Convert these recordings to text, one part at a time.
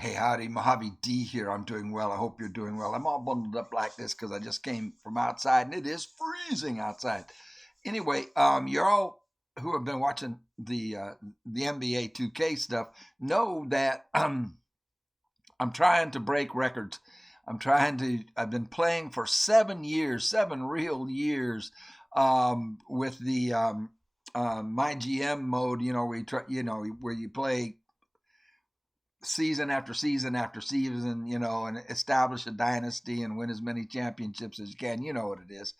Hey, howdy, Mojave D here. I'm doing well. I hope you're doing well. I'm all bundled up like this because I just came from outside and it is freezing outside. Anyway, you're all who have been watching the NBA 2K stuff know that I'm trying to break records. I've been playing for 7 years, 7 real years, with the my GM mode. Where you play season after season after season, and establish a dynasty and win as many championships as you can. You know what it is.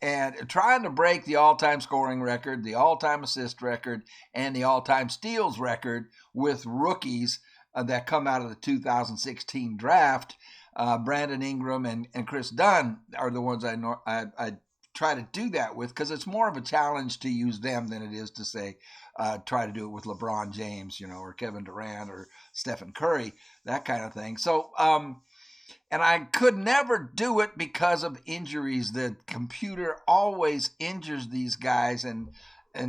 And trying to break the all time scoring record, the all time assist record, and the all time steals record with rookies that come out of the 2016 draft. Brandon Ingram and Chris Dunn are the ones I try to do that with because it's more of a challenge to use them than it is to say try to do it with LeBron James, or Kevin Durant or Stephen Curry, that kind of thing. So, and I could never do it because of injuries. The computer always injures these guys, and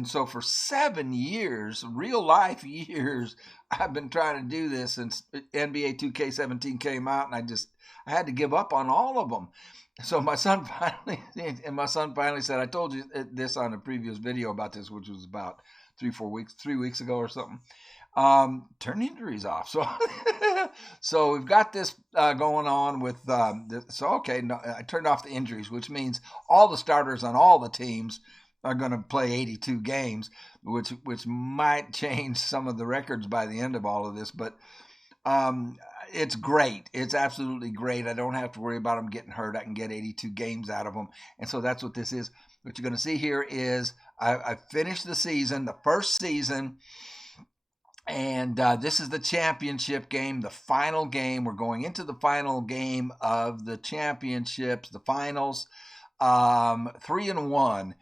so for 7 years, real life years, I've been trying to do this since NBA 2K17 came out, and I had to give up on all of them. So my son finally said, I told you this on a previous video about this, which was about 3 weeks ago or something. Turn injuries off. So, so we've got this going on with. No, I turned off the injuries, which means all the starters on all the teams are going to play 82 games, which might change some of the records by the end of all of this. But it's great. It's absolutely great. I don't have to worry about them getting hurt. I can get 82 games out of them, and so that's what this is. What you're going to see here is I finished the season, the first season. And this is the championship game, the final game. We're going into the final game of the championships, the finals. 3-1.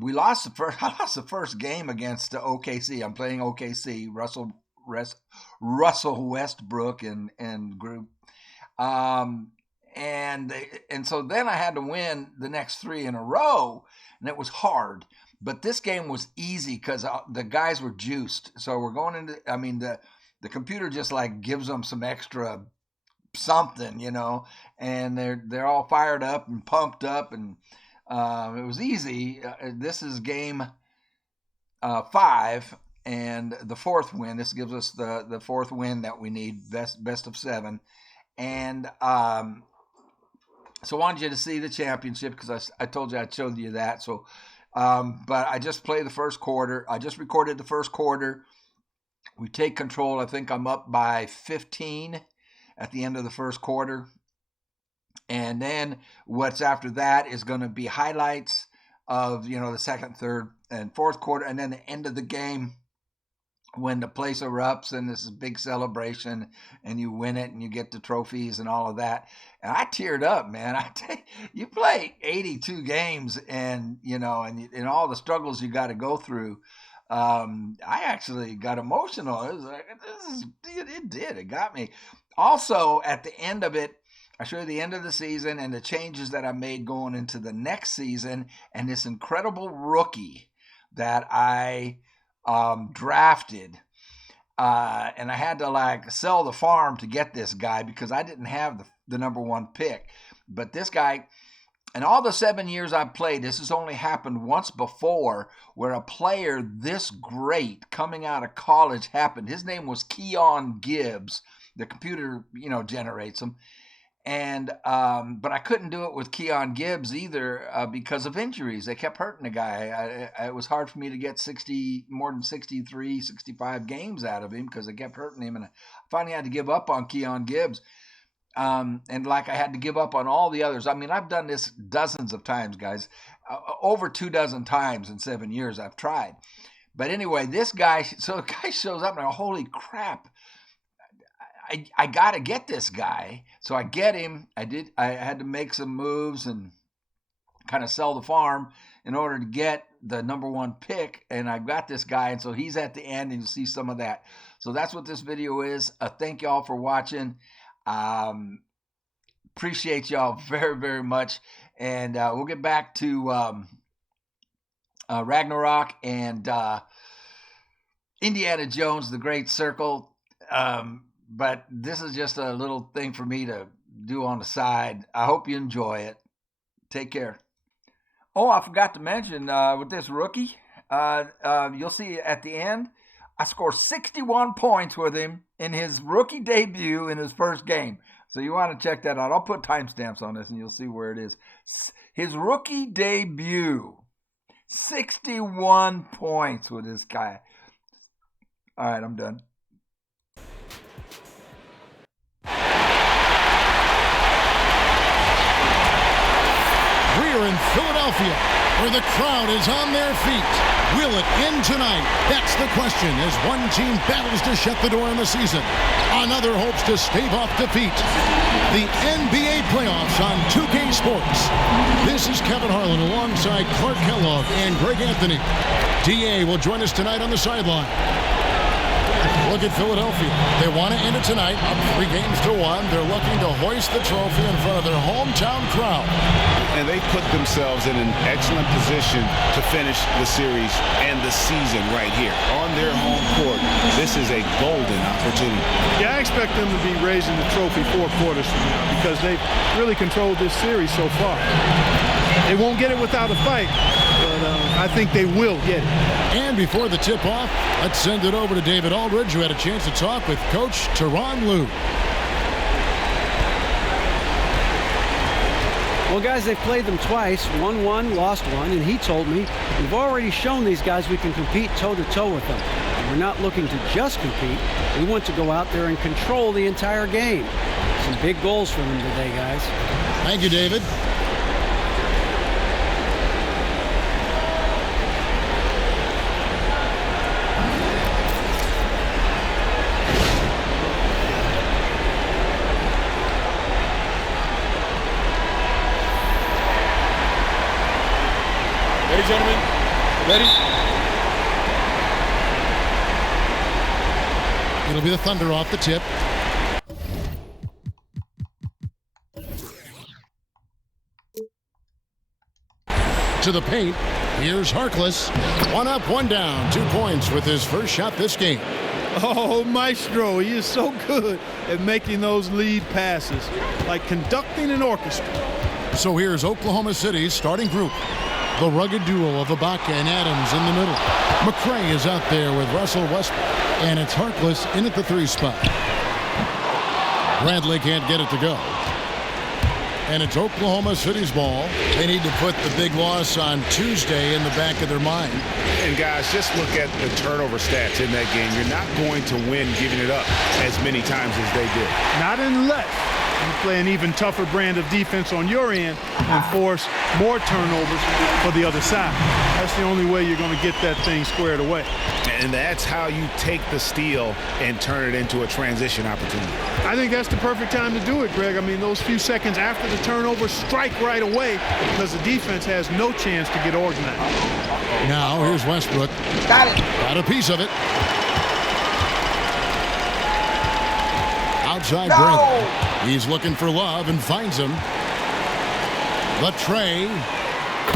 We lost the first. I lost the first game against OKC. I'm playing OKC. Russell Westbrook and group. And so then I had to win the next three in a row, and it was hard. But this game was easy because the guys were juiced. So we're going into. I mean, the computer just like gives them some extra something, and they're all fired up and pumped up, and it was easy. This is game 5 and the fourth win. This gives us the fourth win that we need, best of 7, and so I wanted you to see the championship because I told you I'd showed you that. So. But I just played the first quarter. I just recorded the first quarter. We take control. I think I'm up by 15 at the end of the first quarter. And then what's after that is going to be highlights of, the second, third, and fourth quarter. And then the end of the game when the place erupts and this is a big celebration and you win it and you get the trophies and all of that. And I teared up, man. You play 82 games and, and all the struggles you got to go through. I actually got emotional. It was like, it got me. Also, at the end of it, I show you the end of the season and the changes that I made going into the next season and this incredible rookie that I drafted, and I had to sell the farm to get this guy because I didn't have the number 1 pick. But this guy, in all the 7 years I've played, this has only happened once before where a player this great coming out of college happened. His name was Keon Gibbs. The computer, generates him. And but I couldn't do it with Keon Gibbs either because of injuries. They kept hurting the guy. It was hard for me to get more than 63, 65 games out of him because they kept hurting him. And I finally had to give up on Keon Gibbs. And I had to give up on all the others. I mean, I've done this dozens of times, guys. Over 24 times in 7 years I've tried. But anyway, so the guy shows up and I go, holy crap. I got to get this guy. So I get him. I had to make some moves and kind of sell the farm in order to get the number 1 pick. And I've got this guy. And so he's at the end and you'll see some of that. So that's what this video is. Thank y'all for watching. Appreciate y'all very, very much. And we'll get back to Ragnarok and Indiana Jones, The Great Circle. but this is just a little thing for me to do on the side. I hope you enjoy it. Take care. Oh, I forgot to mention with this rookie, you'll see at the end, I scored 61 points with him in his rookie debut in his first game. So you want to check that out. I'll put timestamps on this and you'll see where it is. His rookie debut, 61 points with this guy. All right, I'm done. We're in Philadelphia, where the crowd is on their feet. Will it end tonight? That's the question as one team battles to shut the door on the season. Another hopes to stave off defeat. The NBA playoffs on 2K Sports. This is Kevin Harlan alongside Clark Kellogg and Greg Anthony. DA will join us tonight on the sideline. Look at Philadelphia. They want to end it tonight, up 3-1. They're looking to hoist the trophy in front of their hometown crowd. And they put themselves in an excellent position to finish the series and the season right here on their home court. This is a golden opportunity. Yeah, I expect them to be raising the trophy 4 quarters from now because they've really controlled this series so far. They won't get it without a fight, but I think they will get it. And before the tip-off, let's send it over to David Aldridge, who had a chance to talk with Coach Tyronn Lue. Well, guys, they've played them twice, won one, lost one, and he told me, we've already shown these guys we can compete toe-to-toe with them. And we're not looking to just compete. We want to go out there and control the entire game. Some big goals for them today, guys. Thank you, David. Ready, gentlemen? Ready? It'll be the Thunder off the tip. To the paint. Here's Harkless. 1 up, 1 down. 2 points with his first shot this game. Oh, Maestro, he is so good at making those lead passes, like conducting an orchestra. So here's Oklahoma City's starting group. The rugged duo of Ibaka and Adams in the middle. McRae is out there with Russell Westbrook. And it's Harkless in at the 3 spot. Bradley can't get it to go. And it's Oklahoma City's ball. They need to put the big loss on Tuesday in the back of their mind. And guys, just look at the turnover stats in that game. You're not going to win giving it up as many times as they did. Not unless you play an even tougher brand of defense on your end and force more turnovers for the other side. That's the only way you're going to get that thing squared away. And that's how you take the steal and turn it into a transition opportunity. I think that's the perfect time to do it, Greg. I mean, those few seconds after the turnover, strike right away because the defense has no chance to get organized. Now here's Westbrook. Got it. Got a piece of it. Outside No! Bradley. He's looking for Love and finds him. The tray.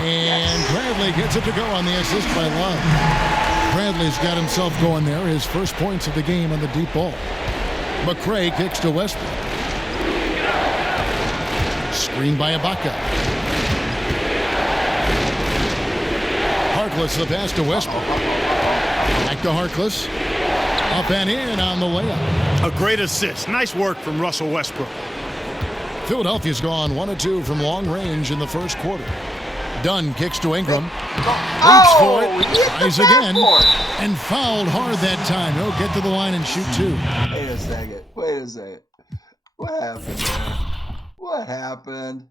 And Bradley gets it to go on the assist by Love. Bradley's got himself going there. His first points of the game on the deep ball. McRae kicks to Westbrook. Screen by Ibaka. Harkless the pass to Westbrook. Back to Harkless. Up and in on the layup. A great assist. Nice work from Russell Westbrook. Philadelphia's gone 1 of 2 from long range in the first quarter. Dunn kicks to Ingram. Reaps for it. Tries again. And fouled hard that time. He'll get to the line and shoot 2. Wait a second. Wait a second. What happened there? What happened?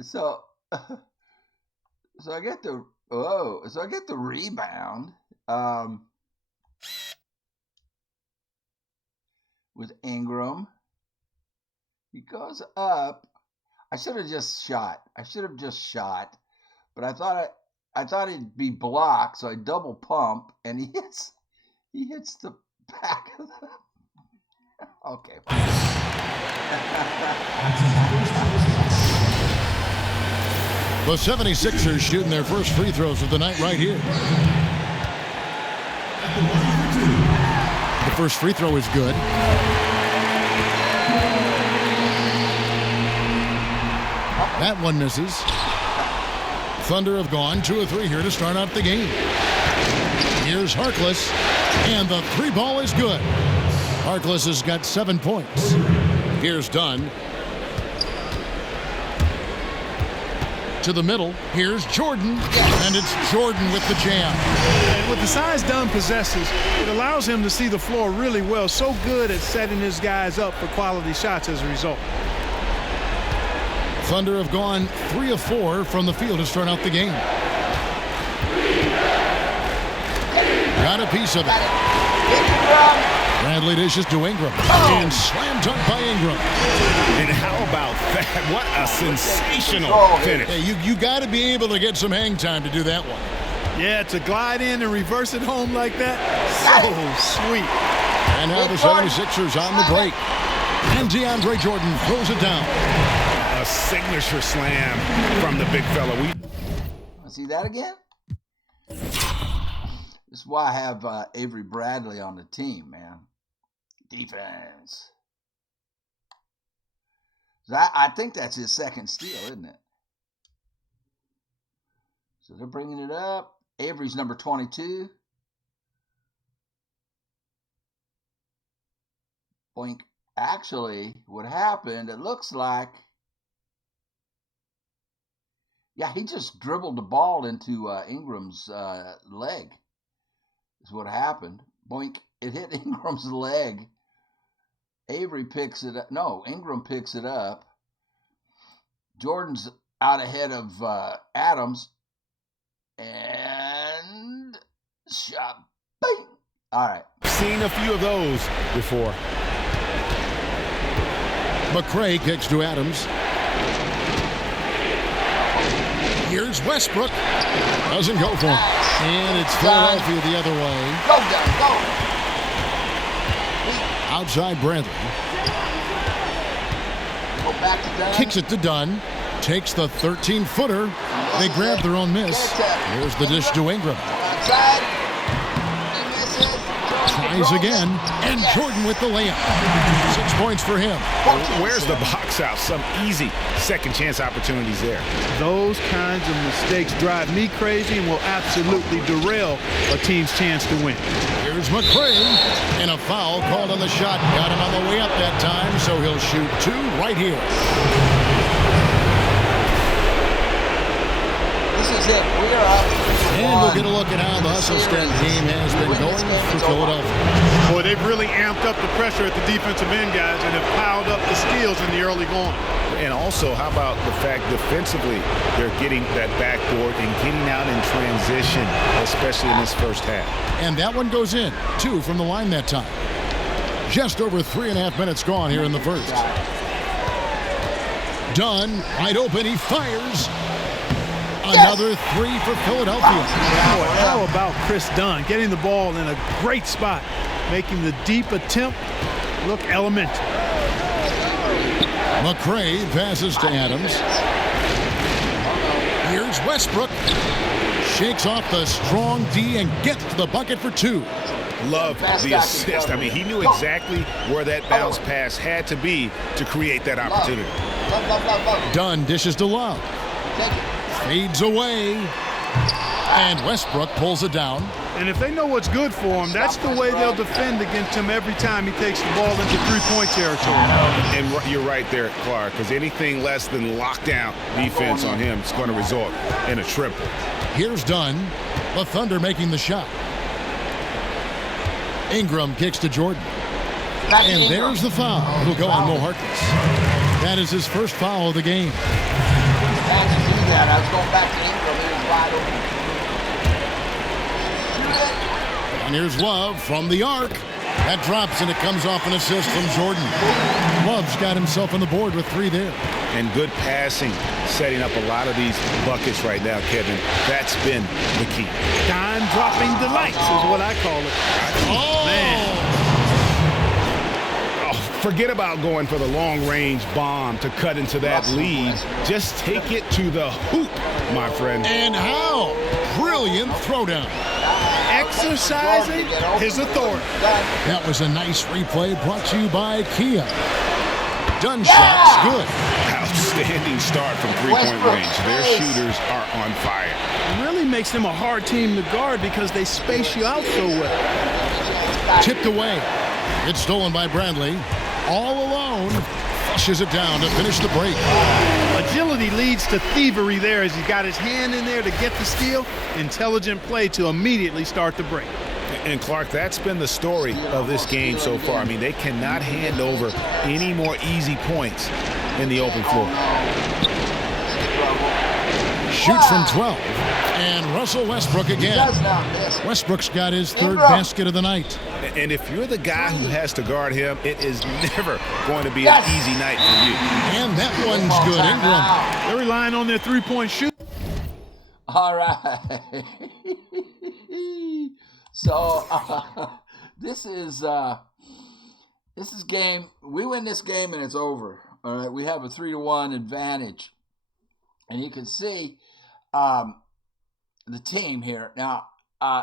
So I get the rebound with Ingram. He goes up. I should have just shot. But I thought it'd be blocked, so I double pump, and he hits the back of the. Okay. The 76ers shooting their first free throws of the night right here. The First free throw is good. That one misses. Thunder have gone 2 of 3 here to start out the game. Here's Harkless, and the 3 ball is good. Harkless has got 7 points. Here's Dunn. To the middle. Here's Jordan, and it's Jordan with the jam. And with the size Dunn possesses, it allows him to see the floor really well. So good at setting his guys up for quality shots as a result. Thunder have gone 3 of 4 from the field to start out the game. Got a piece of it. Bradley dishes to Ingram. And slam dunk by Ingram. And how about that? What a sensational finish. Hey, you got to be able to get some hang time to do that one. Yeah, to glide in and reverse it home like that, so sweet. And now the 76ers on the break. And DeAndre Jordan throws it down. A signature slam from the big fella. See that again? This is why I have Avery Bradley on the team, man. Defense. I think that's his second steal, isn't it? So they're bringing it up. Avery's number 22. Boink. Actually, what happened, it looks like, yeah, he just dribbled the ball into Ingram's leg. Is what happened. Boink. It hit Ingram's leg. Avery picks it up. No, Ingram picks it up. Jordan's out ahead of Adams. And shot. Bing. All right. Seen a few of those before. McRae kicks to Adams. Here's Westbrook. Doesn't go for him. And it's Philadelphia the other way. Go, go. Outside Bradley. Go back to Dunn. Kicks it to Dunn. Takes the 13-footer. They grab their own miss. Here's the dish to Ingram. Outside. He misses. Tries again. And Jordan with the layup. 6 points for him. Where's the box out? Some easy second chance opportunities there. Those kinds of mistakes drive me crazy and will absolutely derail a team's chance to win. Here's McRae. And a foul called on the shot. Got him on the way up that time, so he'll shoot 2 right here. This is it. We are up. And we'll get a look at how the hustle step game has been going for Philadelphia. Boy, they've really amped up the pressure at the defensive end, guys, and have piled up the steals in the early going. And also, how about the fact defensively, they're getting that backboard and getting out in transition, especially in this first half. And that one goes in. 2 from the line that time. Just over 3.5 minutes gone here in the first. Dunn, wide open, he fires. Another 3 for Philadelphia. Boy, how about Chris Dunn getting the ball in a great spot, making the deep attempt look elementary. McRae passes to Adams. Here's Westbrook. Shakes off the strong D and gets to the bucket for 2. Love the assist. I mean, he knew exactly where that bounce pass had to be to create that opportunity. Dunn dishes to Love. Fades away. And Westbrook pulls it down. And if they know what's good for him, that's the way they'll defend against him every time he takes the ball into three-point territory. And you're right there, Clark, because anything less than lockdown defense on him is going to result in a triple. Here's Dunn. The Thunder making the shot. Ingram kicks to Jordan. And there's the foul. It'll go on Mo Harkless. That is his first foul of the game. I was going back to Ingram. He was wide open. And here's Love from the arc. That drops and it comes off an assist from Jordan. Love's got himself on the board with 3 there. And good passing, setting up a lot of these buckets right now, Kevin. That's been the key. Time-dropping delights is what I call it. Oh, man. Forget about going for the long-range bomb to cut into that lead. Just take it to the hoop, my friend. And how? Brilliant throwdown. exercising his authority. That was a nice replay brought to you by Kia. Done shot's good. Outstanding start from three-point range. Their shooters are on fire. It really makes them a hard team to guard because they space you out so well. Tipped away. It's stolen by Bradley. All alone. Flushes it down to finish the break. Agility leads to thievery there as he got his hand in there to get the steal. Intelligent play to immediately start the break. And Clark, that's been the story of this game so far. I mean, they cannot hand over any more easy points in the open floor. Shoots from 12. And Russell Westbrook again. Westbrook's got his third basket of the night. And if you're the guy who has to guard him, it is never going to be an easy night for you. And that one's good. Ingram. They're relying on their three-point shoot. All right. So this is game. We win this game and it's over. All right, we have a 3-1 advantage, and you can see the team here now.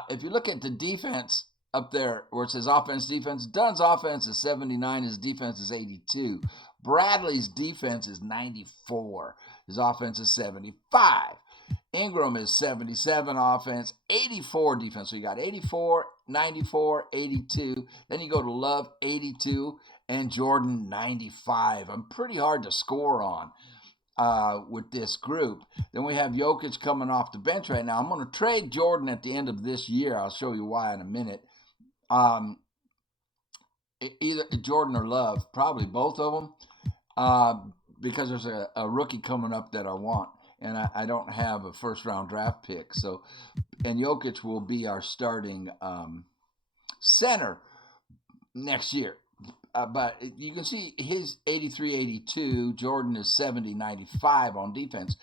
If you look at the defense up there, where it says offense, defense, Dunn's offense is 79. His defense is 82. Bradley's defense is 94. His offense is 75. Ingram is 77 offense, 84 defense. So you got 84, 94, 82. Then you go to Love, 82, and Jordan, 95. I'm pretty hard to score on with this group. Then we have Jokic coming off the bench right now. I'm going to trade Jordan at the end of this year. I'll show you why in a minute. Either Jordan or Love, probably both of them, because there's a rookie coming up that I want. And I don't have a first-round draft pick. So, and Jokic will be our starting center next year. But you can see his 83-82. Jordan is 70-95 on defense.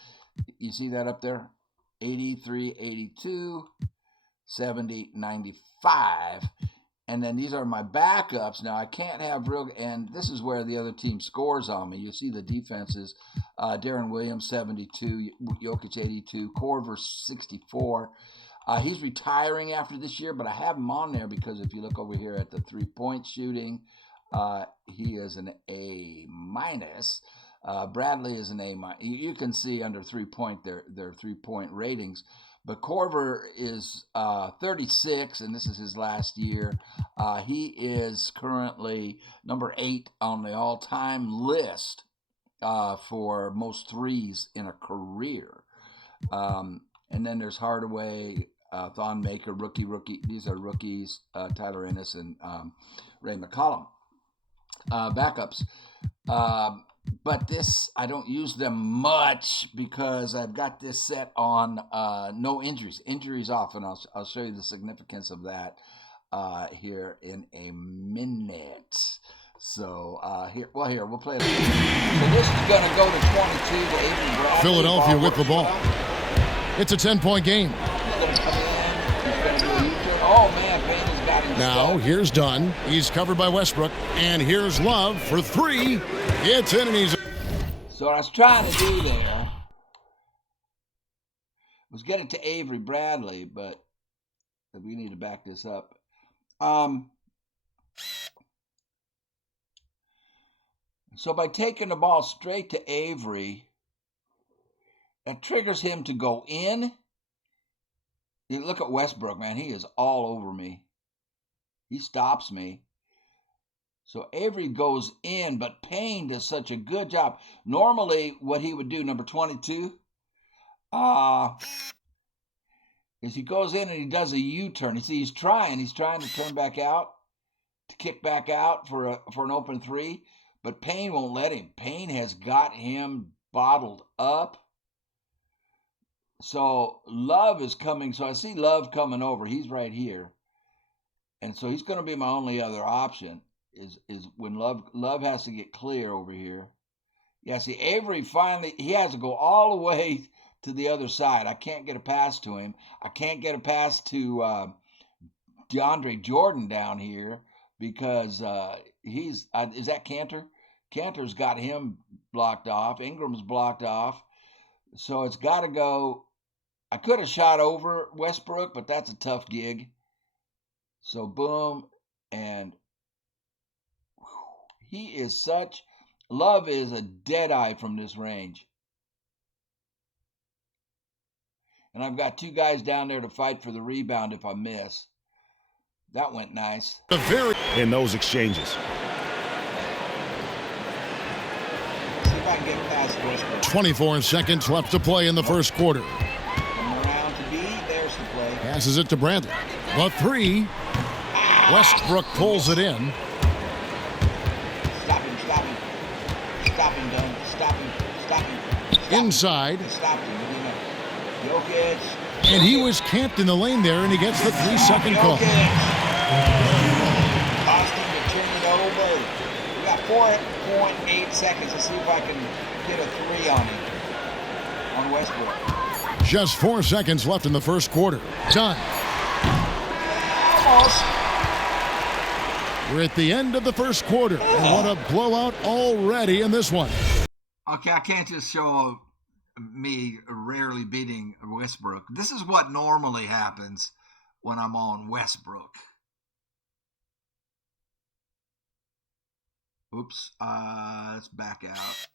You see that up there? 83-82, 70-95. And then these are my backups. Now, I can't have and this is where the other team scores on me. You see the defenses. Darren Williams, 72. Jokic, 82. Korver, 64. He's retiring after this year, but I have him on there because if you look over here at the three-point shooting, he is an A-. Bradley is an A-. You can see under three-point their three-point ratings. But Korver is 36, and this is his last year. He is currently number 8 on the all-time list for most threes in a career. And then there's Hardaway, Thon Maker, rookie. These are rookies, Tyler Ennis and Ray McCollum. Backups. But this, I don't use them much because I've got this set on no injuries. Injuries off, and I'll show you the significance of that here in a minute. So we'll play it. So this is going to go to 22 to Avery Bradley. Philadelphia with the ball. It's a 10-point game. Oh, man, Payne has got him. Now, here's Dunn. He's covered by Westbrook. And here's Love for 3. It's in and he's... So what I was trying to do there was get it to Avery Bradley, but we need to back this up. So by taking the ball straight to Avery, that triggers him to go in. You look at Westbrook, man. He is all over me. He stops me. So Avery goes in, but Payne does such a good job. Normally, what he would do, number 22, is he goes in and he does a U-turn. You see, he's trying to turn back out, to kick back out for an open three, but Payne won't let him. Payne has got him bottled up. So Love is coming. So I see Love coming over. He's right here. And so he's going to be my only other option is when Love has to get clear over here. Yeah, see, Avery finally, he has to go all the way to the other side. I can't get a pass to him. I can't get a pass to DeAndre Jordan down here because is that Cantor? Cantor's got him blocked off. Ingram's blocked off. So it's got to go. I could have shot over Westbrook, but that's a tough gig. So boom, and he is such. Love is a dead eye from this range. And I've got two guys down there to fight for the rebound if I miss. That went nice. In those exchanges. See if I can get past Westbrook. 24 seconds left to play in the first quarter. Coming around to B, there's the play. Passes it to Bradley. The three. Westbrook pulls it in. Stop him, stop him. Stop him, Dunn. Stop him, stop him. Stop Inside. him. Stop him. Jokic. And he was camped in the lane there, and he gets the 3-second call. Cost him to turn it over. We got 4.8 seconds. Let's see if I can get a three on him. On Westbrook. Just 4 seconds left in the first quarter. Done. Almost. We're at the end of the first quarter. And what a blowout already in this one. Okay, I can't just show me rarely beating Westbrook. This is what normally happens when I'm on Westbrook. Oops, let's back out.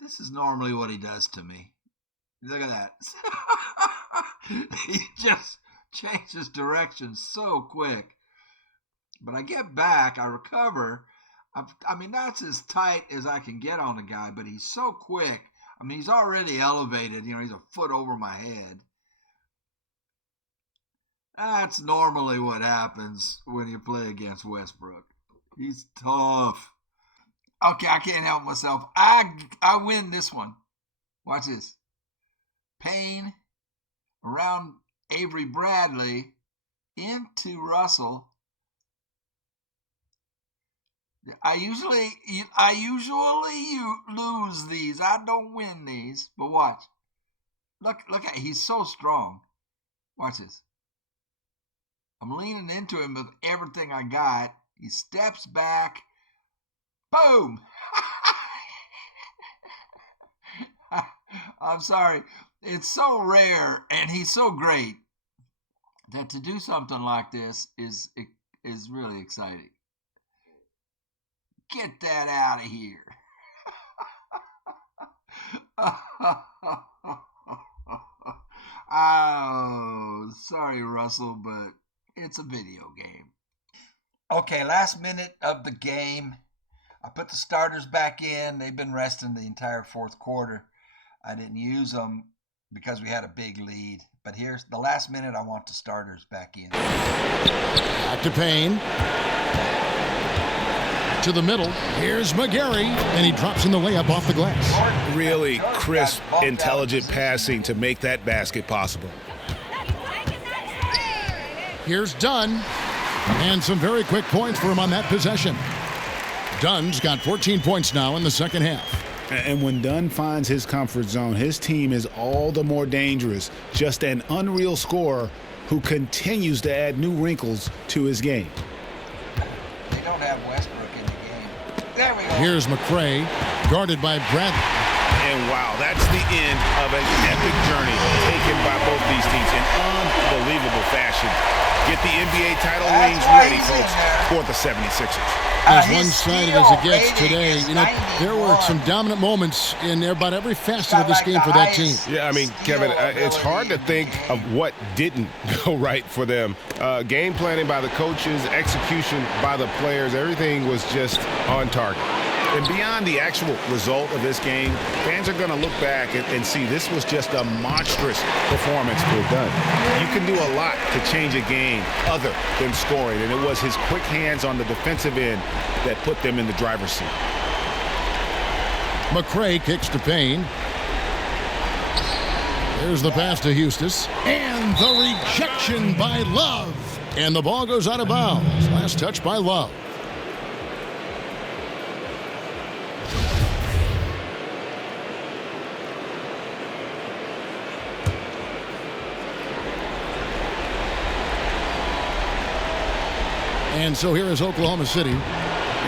This is normally what he does to me. Look at that. He just changes direction so quick. But I get back, I recover. I mean, that's as tight as I can get on a guy, but he's so quick. I mean, he's already elevated. You know, he's a foot over my head. That's normally what happens when you play against Westbrook. He's tough. Okay, I can't help myself. I win this one. Watch this. Payne around Avery Bradley into Russell. I usually lose these. I don't win these. But watch. Look at, he's so strong. Watch this. I'm leaning into him with everything I got. He steps back. Boom. I'm sorry. It's so rare and he's so great that to do something like this is really exciting. Get that out of here. Oh, sorry, Russell, but it's a video game. Okay, last minute of the game. I put the starters back in. They've been resting the entire fourth quarter. I didn't use them because we had a big lead. But here's the last minute. I want the starters back in. Back to Payne. To the middle. Here's McGarry, and he drops in the layup off the glass. Really crisp, intelligent passing to make that basket possible. Here's Dunn, and some very quick points for him on that possession. Dunn's got 14 points now in the second half. And when Dunn finds his comfort zone, his team is all the more dangerous. Just an unreal scorer who continues to add new wrinkles to his game. They don't have Westbrook in the game. There we go. Here's McRae, guarded by Bradley. And wow, that's the end of an epic journey taken by both these teams in unbelievable fashion. Get the NBA title rings ready, folks, for the 76ers. As one-sided as it gets today, you know, there were some dominant moments in about every facet of this game for that team. Yeah, I mean, Kevin, it's hard to think of what didn't go right for them. Game planning by the coaches, execution by the players, everything was just on target. And beyond the actual result of this game, fans are going to look back and see this was just a monstrous performance for Dunn. You can do a lot to change a game other than scoring, and it was his quick hands on the defensive end that put them in the driver's seat. McRae kicks to Payne. There's the pass to Hustis. And the rejection by Love. And the ball goes out of bounds. Last touch by Love. And so here is Oklahoma City.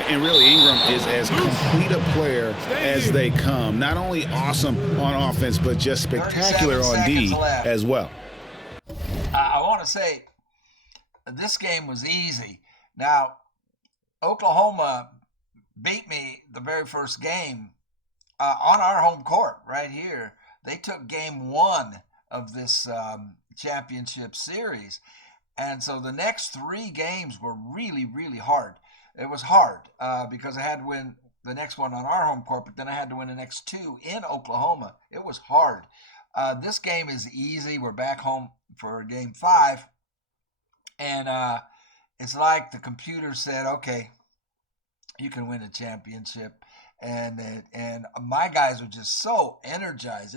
And really, Ingram is as complete a player as they come. Not only awesome on offense, but just spectacular on D as well. I want to say this game was easy. Now, Oklahoma beat me the very first game on our home court right here. They took game 1 of this championship series. And so the next 3 games were really, really hard. It was hard because I had to win the next one on our home court, but then I had to win the next 2 in Oklahoma. It was hard. This game is easy. We're back home for game 5. And it's like the computer said, okay, you can win a championship. And my guys are just so energized.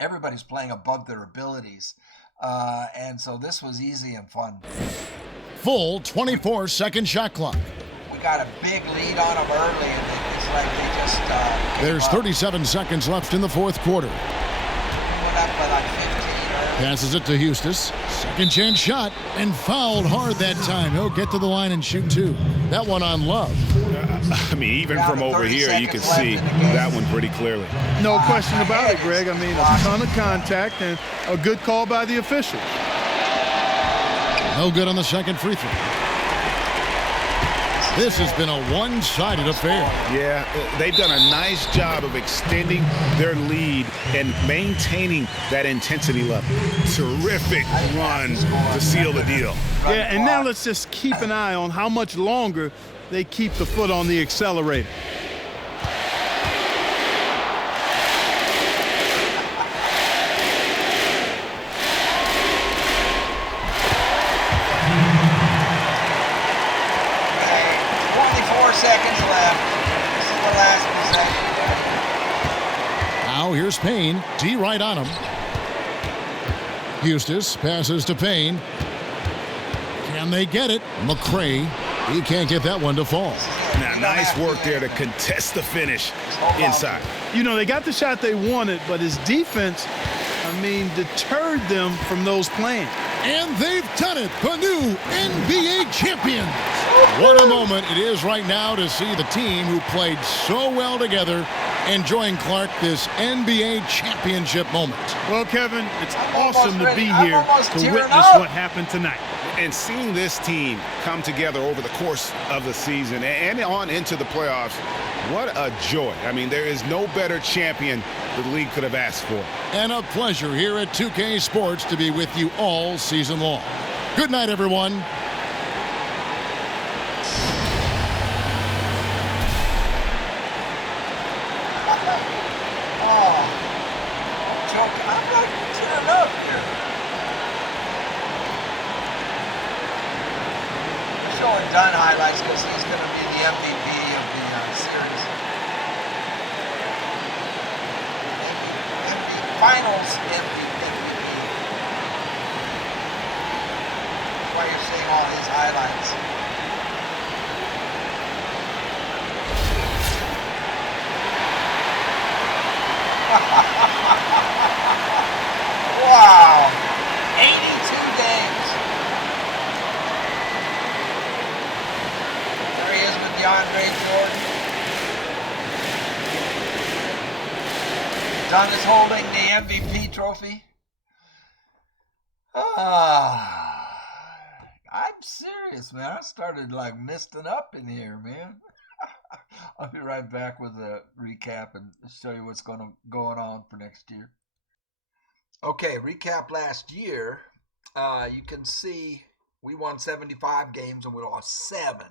Everybody's playing above their abilities. And so this was easy and fun. Full 24-second shot clock. We got a big lead on them early, and it's like they just There's 37 seconds left in the fourth quarter. went up by like 15 early. Passes it to Hustis. Second chance shot, and fouled hard that time. He'll get to the line and shoot 2. That one on Love. I mean, even from over here, you can see that one pretty clearly. No question about it, Greg. I mean, a ton of contact and a good call by the official. No good on the second free throw. This has been a one-sided affair. Yeah, they've done a nice job of extending their lead and maintaining that intensity level. Terrific run to seal the deal. Yeah, and now let's just keep an eye on how much longer they keep the foot on the accelerator. Seconds left. This is the last possession. Now here's Payne. D right on him. Hustis passes to Payne. Can they get it? McCray. He can't get that one to fall. Now, nice work there to contest the finish inside. You know, they got the shot they wanted, but his defense, deterred them from those plans. And they've done it, the new NBA champions. What a moment it is right now to see the team who played so well together enjoying, Clark, this NBA championship moment. Well, Kevin, it's awesome to be here to witness what happened tonight. And seeing this team come together over the course of the season and on into the playoffs, what a joy. I mean, there is no better champion the league could have asked for. And a pleasure here at 2K Sports to be with you all season long. Good night, everyone. I'm like tearing up here. We're showing Dunn highlights because he's going to be the MVP of the series. Finals MVP. That's why you're seeing all his highlights. Wow. 82 games. There he is with DeAndre Jordan. Dunn is holding the MVP trophy. I'm serious, man. I started like misting up in here, man. I'll be right back with a recap and show you what's going on for next year. Okay, recap last year. You can see we won 75 games and we lost 7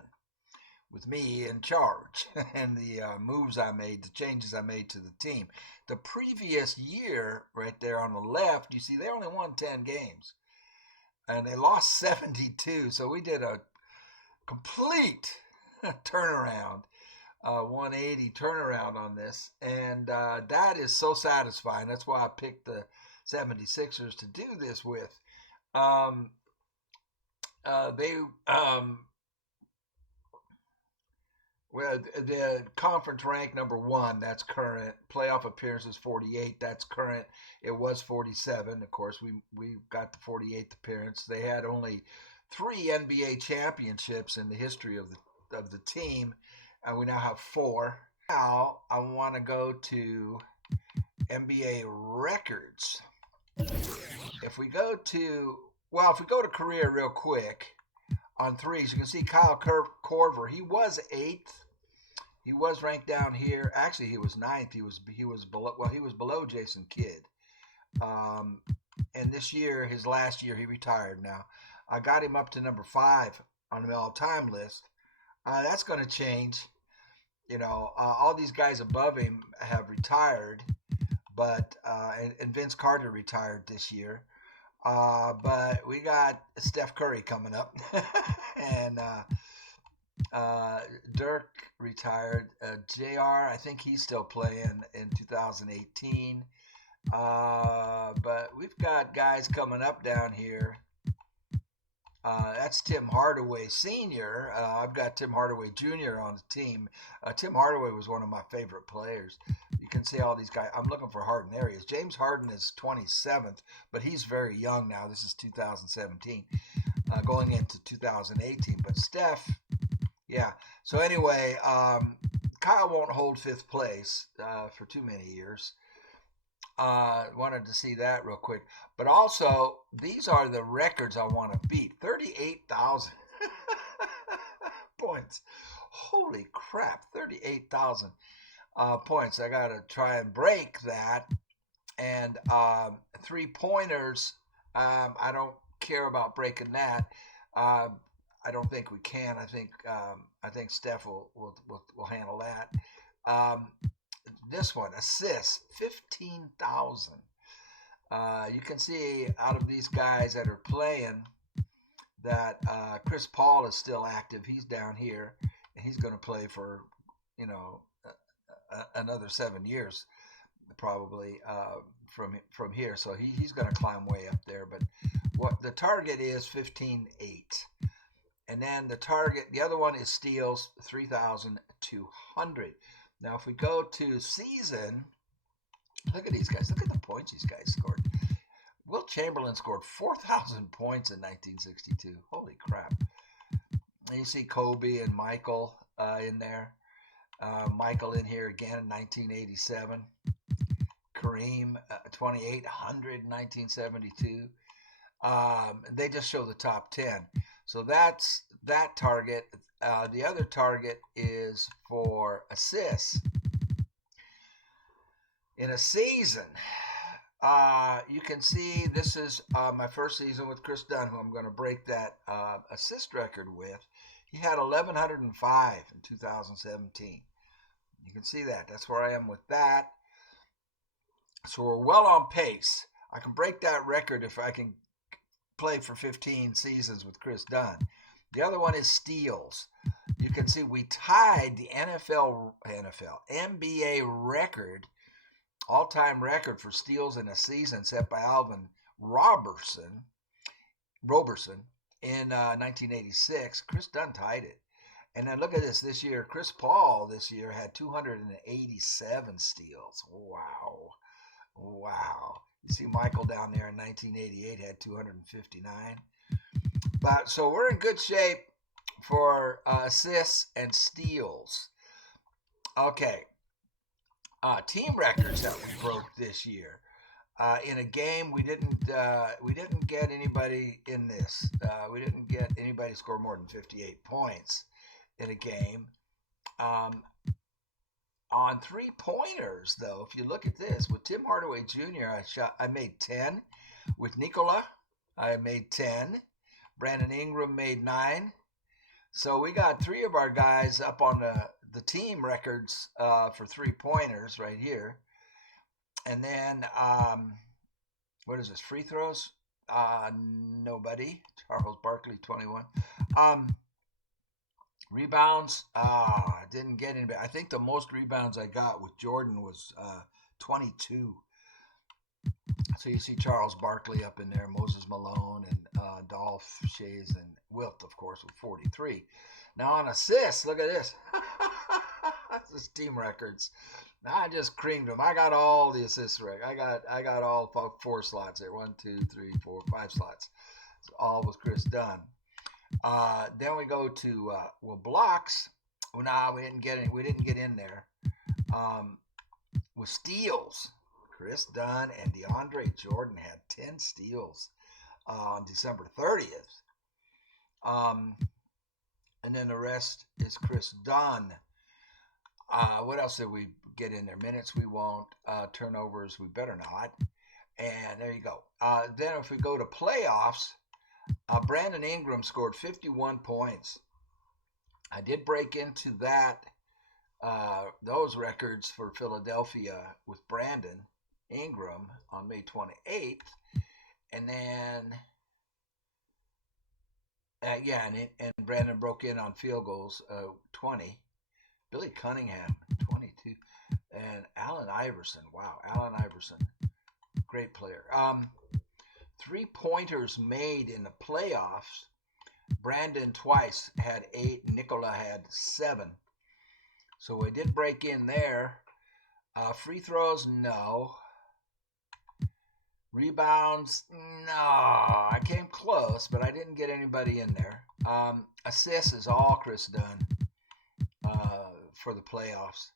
with me in charge and the moves I made, the changes I made to the team. The previous year, right there on the left, you see they only won 10 games and they lost 72. So we did a complete turnaround, 180 turnaround on this. And that is so satisfying. That's why I picked the 76ers to do this with. Well, the conference rank number 1, that's current. Playoff appearances 48, that's current. It was 47. Of course, we got the 48th appearance. They had only 3 NBA championships in the history of the team, and we now have 4. Now I want to go to NBA records. If we go to Well, if we go to career real quick on threes, you can see Kyle Korver. He was 8th. He was ranked down here. Actually, he was 9th. He was below Jason Kidd. And this year, his last year, he retired now. I got him up to number 5 on the all-time list. That's going to change. All these guys above him have retired, but and Vince Carter retired this year. But we got Steph Curry coming up, and Dirk retired. JR, I think he's still playing in 2018. But we've got guys coming up down here. That's Tim Hardaway Sr. I've got Tim Hardaway Jr. on the team. Tim Hardaway was one of my favorite players. You can see all these guys. I'm looking for Harden areas. James Harden is 27th, but he's very young now. This is 2017, going into 2018. But Steph, yeah. So anyway, Kyle won't hold 5th place for too many years. Wanted to see that real quick. But also, these are the records I want to beat. 38,000 points. Holy crap, 38,000 points. I got to try and break that. And 3-pointers, I don't care about breaking that. I don't think we can. I think Steph will handle that. This one, assists, 15,000. You can see out of these guys that are playing that Chris Paul is still active. He's down here, and he's going to play for, another 7 years probably from here. So he's going to climb way up there. But what the target is 15-8. And then the other one is steals, 3,200. Now, if we go to season, look at these guys. Look at the points these guys scored. Wilt Chamberlain scored 4,000 points in 1962. Holy crap. And you see Kobe and Michael in there. Michael in here again in 1987. Kareem, 2,800 in 1972. They just show the top 10. So that's that target. The other target is for assists. In a season, you can see this is my first season with Chris Dunn, who I'm going to break that assist record with. He had 1,105 in 2017. You can see that. That's where I am with that. So we're well on pace. I can break that record if I can play for 15 seasons with Chris Dunn. The other one is steals. You can see we tied the NBA record, all-time record for steals in a season set by Alvin Robertson in 1986. Chris Dunn tied it. And then look at this year. Chris Paul this year had 287 steals. Wow. You see Michael down there in 1988 had 259. But so we're in good shape for assists and steals. Okay. Team records that we broke this year. In a game, we didn't get anybody in this. We didn't get anybody score more than 58 points in a game. On 3-pointers, though, if you look at this, with Tim Hardaway Jr., I made 10. With Nikola, I made 10. Brandon Ingram made 9. So we got 3 of our guys up on the team records for 3-pointers right here. And then, what is this, free throws? Nobody. Charles Barkley, 21. Rebounds, didn't get anybody. I think the most rebounds I got with Jordan was 22. So you see Charles Barkley up in there, Moses Malone, and Dolph Shays, and Wilt, of course, with 43. Now on assists, look at this. This is team records. I just creamed them. I got all the assists records. I got all 4 slots there. 1, 2, 3, 4, 5 slots. So all with Chris Dunn. Then we go to blocks. Well, nah, we didn't get in there. With steals, Chris Dunn and DeAndre Jordan had 10 steals. on December 30th. And then the rest is Chris Dunn. What else did we get in there? Minutes we won't. Turnovers we better not. And there you go. Then if we go to playoffs, Brandon Ingram scored 51 points. I did break into those records for Philadelphia with Brandon Ingram on May 28th. And then, and Brandon broke in on field goals, 20. Billy Cunningham, 22. And Allen Iverson. Wow, Allen Iverson. Great player. 3-pointers made in the playoffs. Brandon twice had 8. Nikola had 7. So we did break in there. Free throws, no. Rebounds, no. I came close, but I didn't get anybody in there. Assists is all Chris Dunn for the playoffs.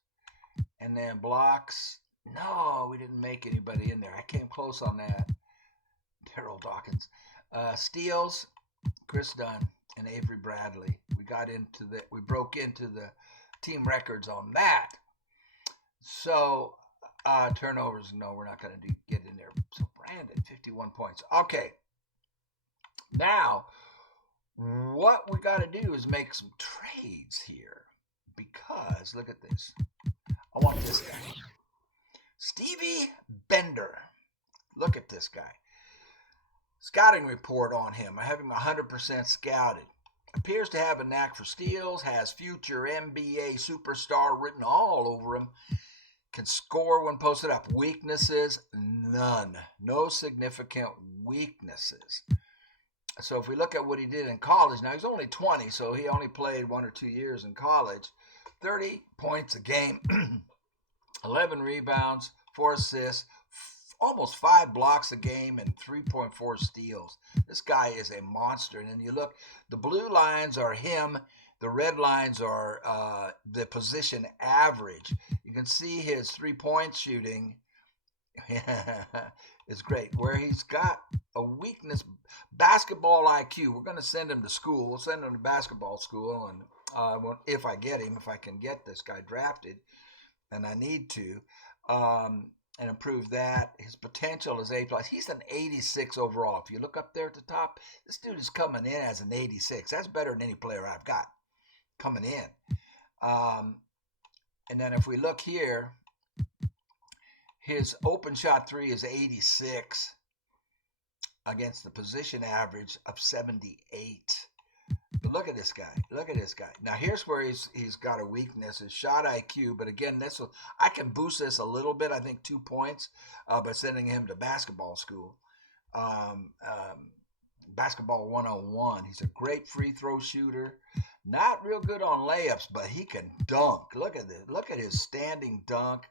And then blocks, no, we didn't make anybody in there. I came close on that. Darryl Dawkins. Steals, Chris Dunn and Avery Bradley. We broke into the team records on that. So turnovers, no, we're not going to get in there. So Brandon, 51 points. Okay. Now, what we got to do is make some trades here. Because, look at this. I want this guy. Stevie Bender. Look at this guy. Scouting report on him. I have him 100% scouted. Appears to have a knack for steals. Has future NBA superstar written all over him. Can score when posted up. Weaknesses? None. No significant weaknesses. So if we look at what he did in college, now he's only 20, so he only played 1 or 2 years in college. 30 points a game, 11 rebounds, 4 assists, almost 5 blocks a game, and 3.4 steals. This guy is a monster. And then you look, the blue lines are him. The red lines are the position average. You can see his 3-point shooting is great. Where he's got a weakness, basketball IQ. We're going to send him to school. We'll send him to basketball school, and if I can get this guy drafted, and I need to, and improve that. His potential is A+. He's an 86 overall. If you look up there at the top, this dude is coming in as an 86. That's better than any player I've got coming in. And then if we look here, his open shot 3 is 86 against the position average of 78. But look at this guy. Look at this guy. Now here's where he's got a weakness, his shot IQ. But again, I can boost this a little bit. I think 2 points by sending him to basketball school. Basketball 101. He's a great free throw shooter. Not real good on layups, but he can dunk. Look at this. Look at his standing dunk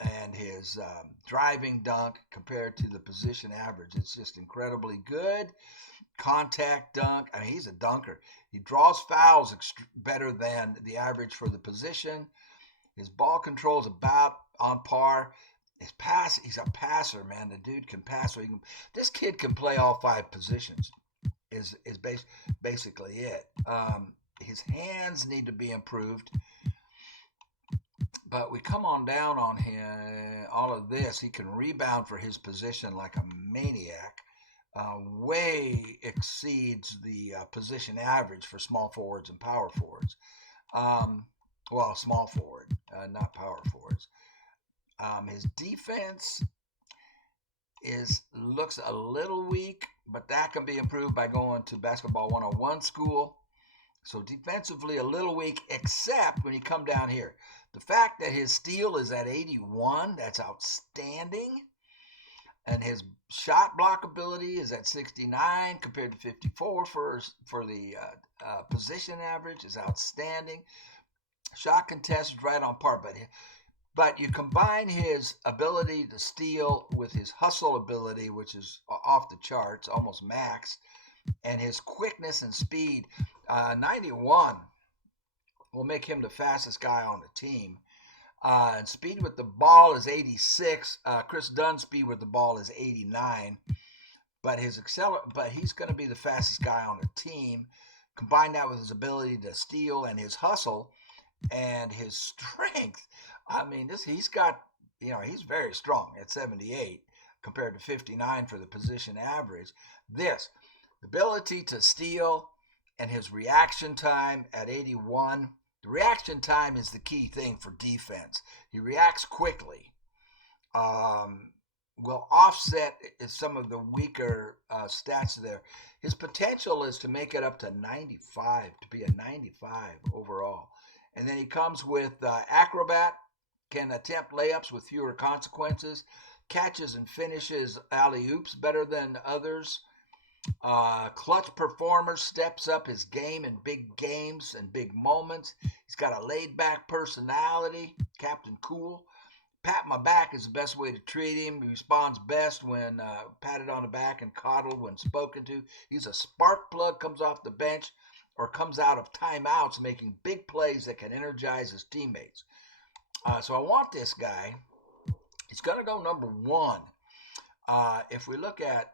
and his driving dunk compared to the position average. It's just incredibly good. Contact dunk. I mean, he's a dunker. He draws fouls better than the average for the position. His ball control is about on par. His pass, he's a passer, man. The dude can pass. So this kid can play all 5 positions. Is basically it. His hands need to be improved. But we come on down on him. All of this, he can rebound for his position like a maniac. Way exceeds the position average for small forwards and power forwards. Well, small forward, not power forwards. His defense looks a little weak, but that can be improved by going to basketball 101 school. So defensively a little weak, except when you come down here. The fact that his steal is at 81, that's outstanding. And his shot block ability is at 69 compared to 54 for the position average is outstanding. Shot contest is right on par, but you combine his ability to steal with his hustle ability, which is off the charts, almost max, and his quickness and speed. 91 will make him the fastest guy on the team. And speed with the ball is 86. Chris Dunn's speed with the ball is 89. but but he's going to be the fastest guy on the team. Combine that with his ability to steal and his hustle and his strength. I mean, he's got, he's very strong at 78 compared to 59 for the position average. The ability to steal and his reaction time at 81. The reaction time is the key thing for defense. He reacts quickly. Will offset some of the weaker stats there. His potential is to make it up to 95, to be a 95 overall. And then he comes with acrobat, can attempt layups with fewer consequences, catches and finishes alley-oops better than others. Clutch performer, steps up his game in big games and big moments. He's got a laid-back personality, Captain Cool. Pat my back is the best way to treat him. He responds best when patted on the back and coddled when spoken to. He's a spark plug, comes off the bench or comes out of timeouts making big plays that can energize his teammates. So I want this guy. He's going to go number 1. If we look at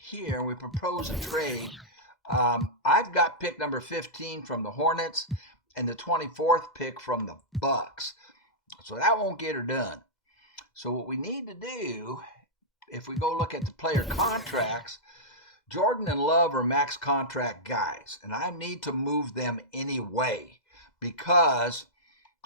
here, we propose a trade. I've got pick number 15 from the Hornets and the 24th pick from the Bucks. So that won't get her done. So what we need to do, if we go look at the player contracts, Jordan and Love are max contract guys, and I need to move them anyway because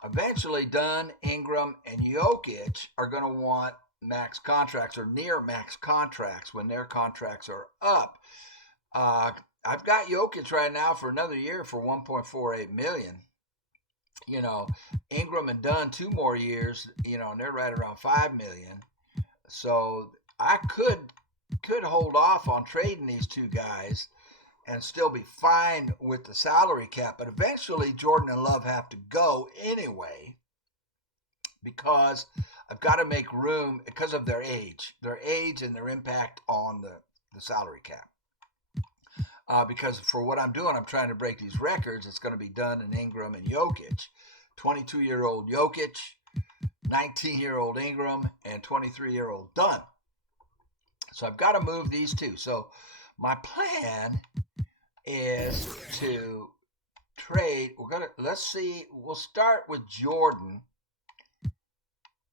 eventually Dunn, Ingram, and Jokic are going to want max contracts or near max contracts when their contracts are up. I've got Jokic right now for another year for $1.48 million. Ingram and Dunn 2 more years, and they're right around $5 million. So I could hold off on trading these 2 guys and still be fine with the salary cap. But eventually Jordan and Love have to go anyway because I've got to make room because of their age and their impact on the salary cap. Because for what I'm doing, I'm trying to break these records. It's going to be Dunn and Ingram and Jokic. 22-year-old Jokic, 19-year-old Ingram, and 23-year-old Dunn. So I've got to move these 2. So my plan is to trade. Let's see. We'll start with Jordan.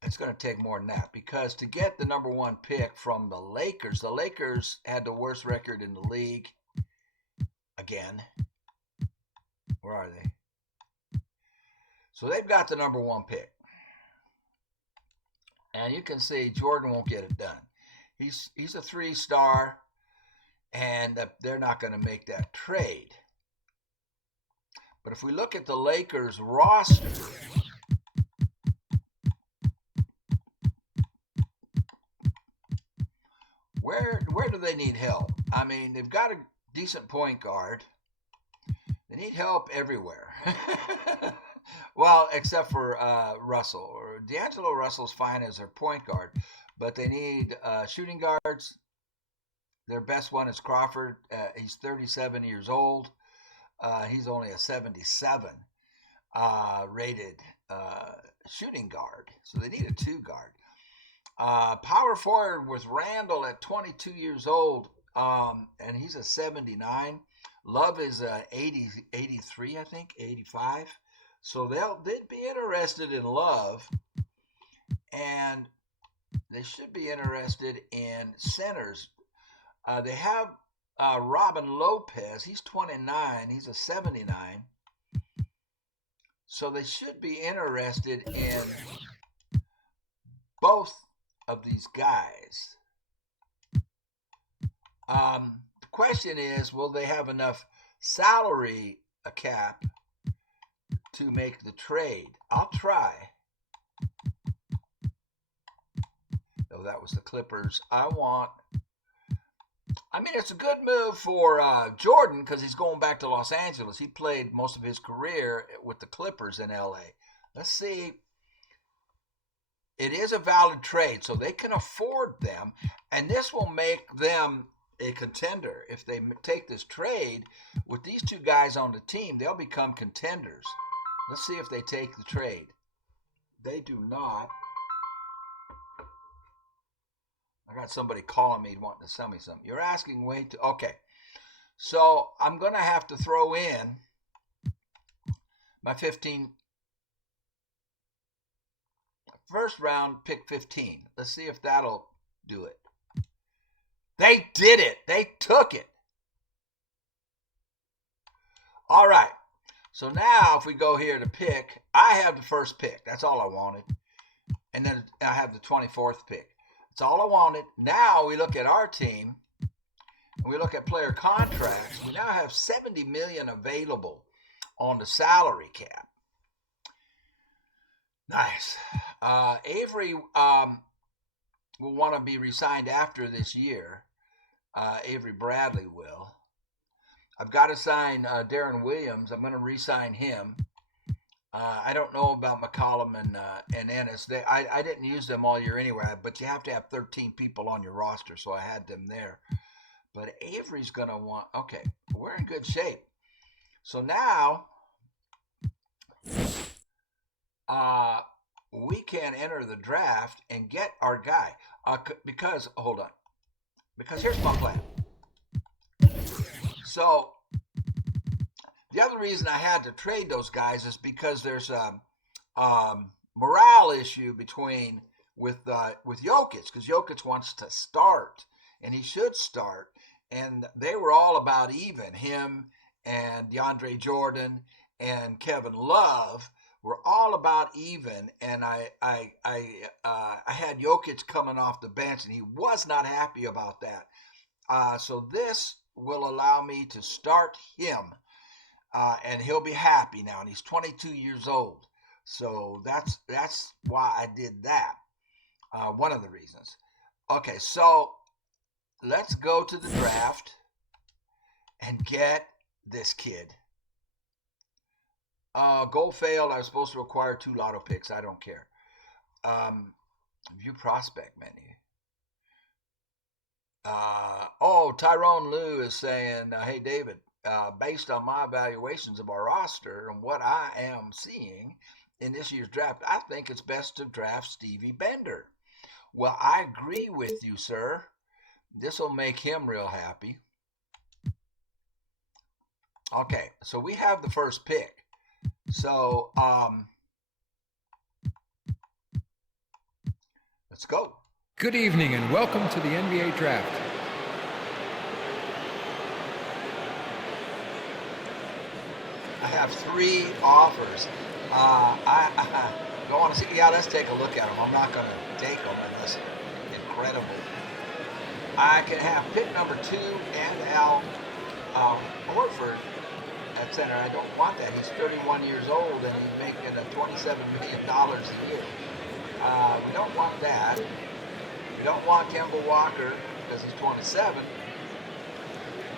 It's going to take more than that because to get the number 1 pick from the Lakers had the worst record in the league. Again, where are they? So they've got the number 1 pick. And you can see Jordan won't get it done. He's a 3-star, and they're not going to make that trade. But if we look at the Lakers roster, where do they need help? I mean, they've got a decent point guard. They need help everywhere. Well, except for Russell. D'Angelo Russell's fine as their point guard, but they need shooting guards. Their best one is Crawford. He's 37 years old. He's only a 77 rated shooting guard, so they need a 2 guard. Power forward was Randall at 22 years old. And he's a 79. Love is 83, I think, 85. So they'd be interested in Love, and they should be interested in centers. They have Robin Lopez. He's 29. He's a 79. So they should be interested in both of these guys. The question is, will they have enough salary cap to make the trade? I'll try. Oh, that was the Clippers. It's a good move for Jordan because he's going back to Los Angeles. He played most of his career with the Clippers in LA. Let's see. It is a valid trade, so they can afford them, and this will make them a contender. If they take this trade with these 2 guys on the team, they'll become contenders. Let's see if they take the trade. They do not. I got somebody calling me wanting to sell me something. You're asking way too. Okay. So I'm going to have to throw in my 15. First round, pick 15. Let's see if that'll do it. They did it. They took it. All right. So now if we go here to pick, I have the first pick. That's all I wanted. And then I have the 24th pick. That's all I wanted. Now we look at our team and we look at player contracts. We now have $70 million available on the salary cap. Nice. Avery will want to be re-signed after this year. Avery Bradley will. I've got to sign Darren Williams. I'm going to re-sign him. I don't know about McCollum and Ennis. I didn't use them all year anyway, but you have to have 13 people on your roster, so I had them there. But Avery's going to want... Okay, we're in good shape. So now... we can enter the draft and get our guy. Because here's my plan. So the other reason I had to trade those guys is because there's a morale issue with Jokic, because Jokic wants to start, and he should start. And they were all about even. Him and DeAndre Jordan and Kevin Love were all about even, and I had Jokic coming off the bench, and he was not happy about that. So this will allow me to start him, and he'll be happy now. And he's 22 years old, so that's why I did that. One of the reasons. Okay, so let's go to the draft and get this kid. Goal failed. I was supposed to acquire 2 lotto picks. I don't care. View prospect menu. Tyrone Lue is saying, hey, David, based on my evaluations of our roster and what I am seeing in this year's draft, I think it's best to draft Stevie Bender. Well, I agree with you, sir. This will make him real happy. Okay, so we have the first pick. So, let's go. Good evening and welcome to the NBA Draft. I have 3 offers. I don't want to see. Yeah, let's take a look at them. I'm not going to take them unless incredible. I can have pick number 2 and Al Horford at center. I don't want that. He's 31 years old and he's making $27 million a year. We don't want that. We don't want Kemba Walker because he's 27.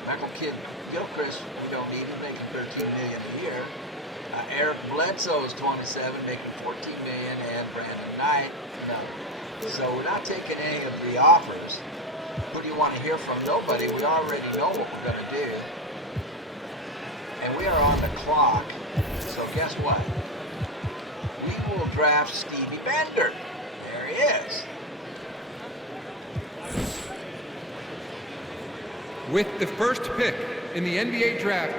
Michael Gilchrist, we don't need him, making $13 million a year. Eric Bledsoe is 27, making $14 million, and Brandon Knight, no. So we're not taking any of the offers. Who do you want to hear from? Nobody. We already know what we're going to do. And we are on the clock. So guess what? We will draft Stevie Bender. There he is. With the first pick in the NBA Draft,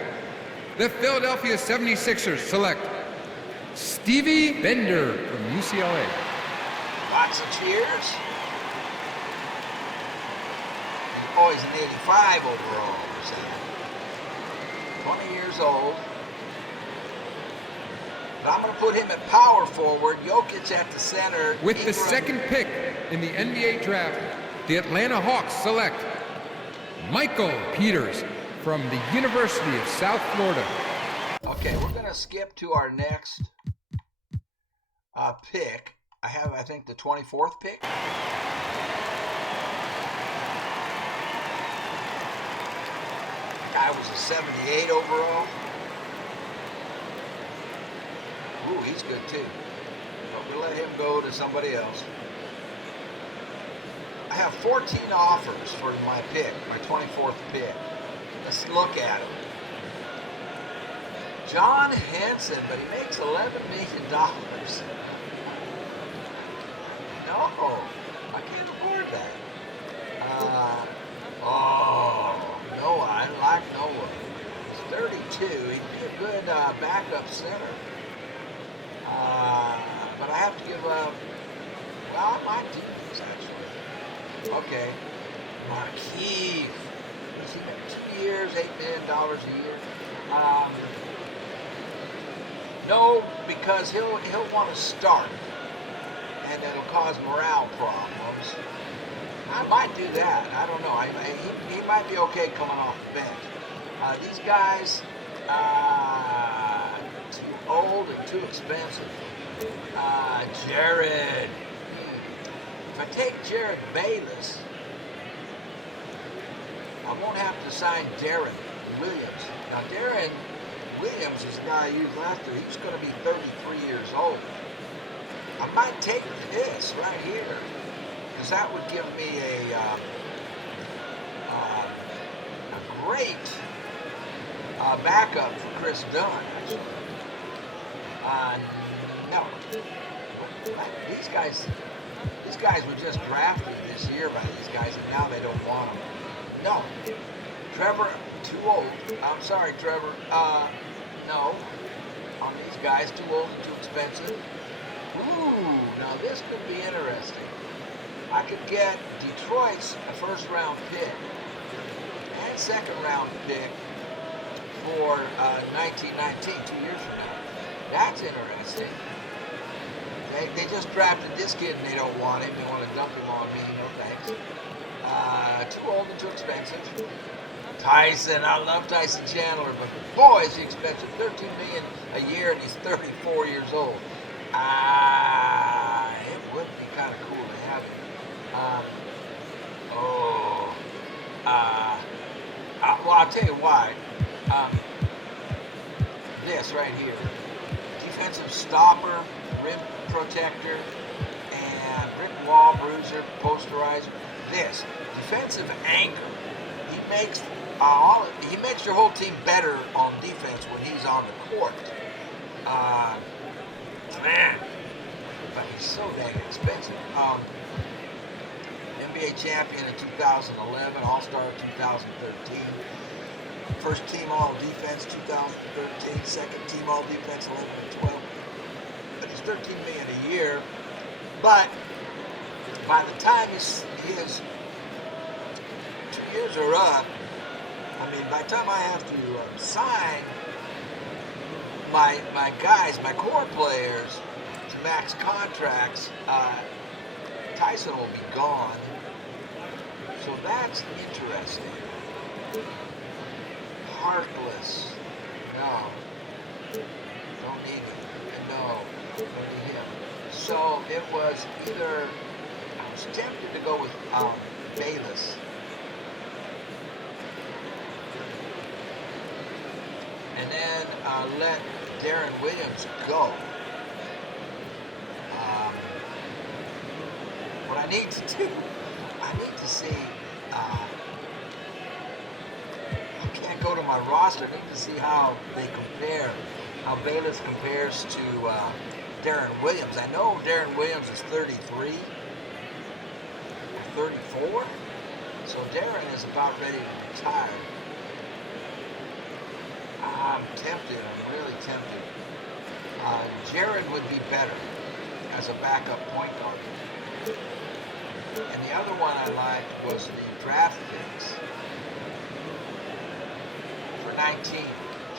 the Philadelphia 76ers select Stevie Bender from UCLA. Lots of cheers. Oh, he's an 85 overall, we're saying. 20 years old. But I'm going to put him at power forward. Jokic at the center. With Ingram. the second pick in the NBA Draft, the Atlanta Hawks select Michael Peters from the University of South Florida. Okay, we're going to skip to our next pick. I have, I think, the 24th pick. Guy was a 78 overall. Ooh, he's good too. But we'll let him go to somebody else. I have 14 offers for my pick, my 24th pick. Let's look at them. John Henson, but he makes $11 million. No, I can't afford that. Noah, I like Noah. He's 32. He'd be a good backup center. But I have to give up. Well, I might do this actually. Okay, Markeith. He's got 2 years, $8 million a year. No, because he'll want to start, and it'll cause morale problems. I might do that. I don't know. He might be okay coming off the bench. These guys, too old and too expensive. Jared. If I take Jared Bayless, I won't have to sign Darren Williams. Now, Darren Williams is the guy I used last year. He's going to be 33 years old. I might take this right here, because that would give me a great backup for Chris Dunn, actually. No. These guys were just drafted this year by these guys, and now they don't want them. No. Trevor, too old. I'm sorry, Trevor. No. On these guys, too old and too expensive. Ooh, now this could be interesting. I could get Detroit's first-round pick and second-round pick for 1919, 2 years from now. That's interesting. They just drafted this kid and they don't want him. They want to dump him on me. No thanks. Too old and too expensive. Tyson, I love Tyson Chandler, but boy, is he expensive. $13 million a year, and he's 34 years old. It would be kind of cool to have him. Well, I'll tell you why. This right here, defensive stopper, rim protector, and brick wall bruiser, posterizer. This defensive anchor. He makes your whole team better on defense when he's on the court. Man, but he's so dang expensive. NBA champion in 2011, All-Star 2013, first team All-Defense 2013, second team All-Defense 11 and 12. But he's $13 million a year. But by the time his 2 years are up, by the time I have to sign my guys, my core players to max contracts, Tyson will be gone. So that's interesting. Harkless. No. Don't need him. No. Don't need him. So it was either, I was tempted to go with Bayless. And then let Darren Williams go. What I need to do, I need to see, I can't go to my roster, I need to see how they compare, how Bayless compares to Darren Williams. I know Darren Williams is 33 or 34, so Darren is about ready to retire. I'm tempted, I'm really tempted. Jared would be better as a backup point guard. And the other one I liked was the draft picks for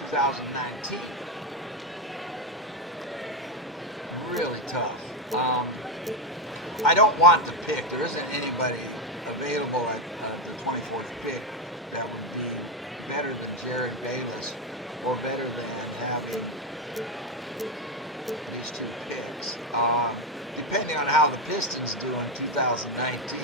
2019. Really tough. I don't want the pick. There isn't anybody available at the 24th pick that would be better than Jared Bayless or better than having these two picks. Depending on how the Pistons do in 2019.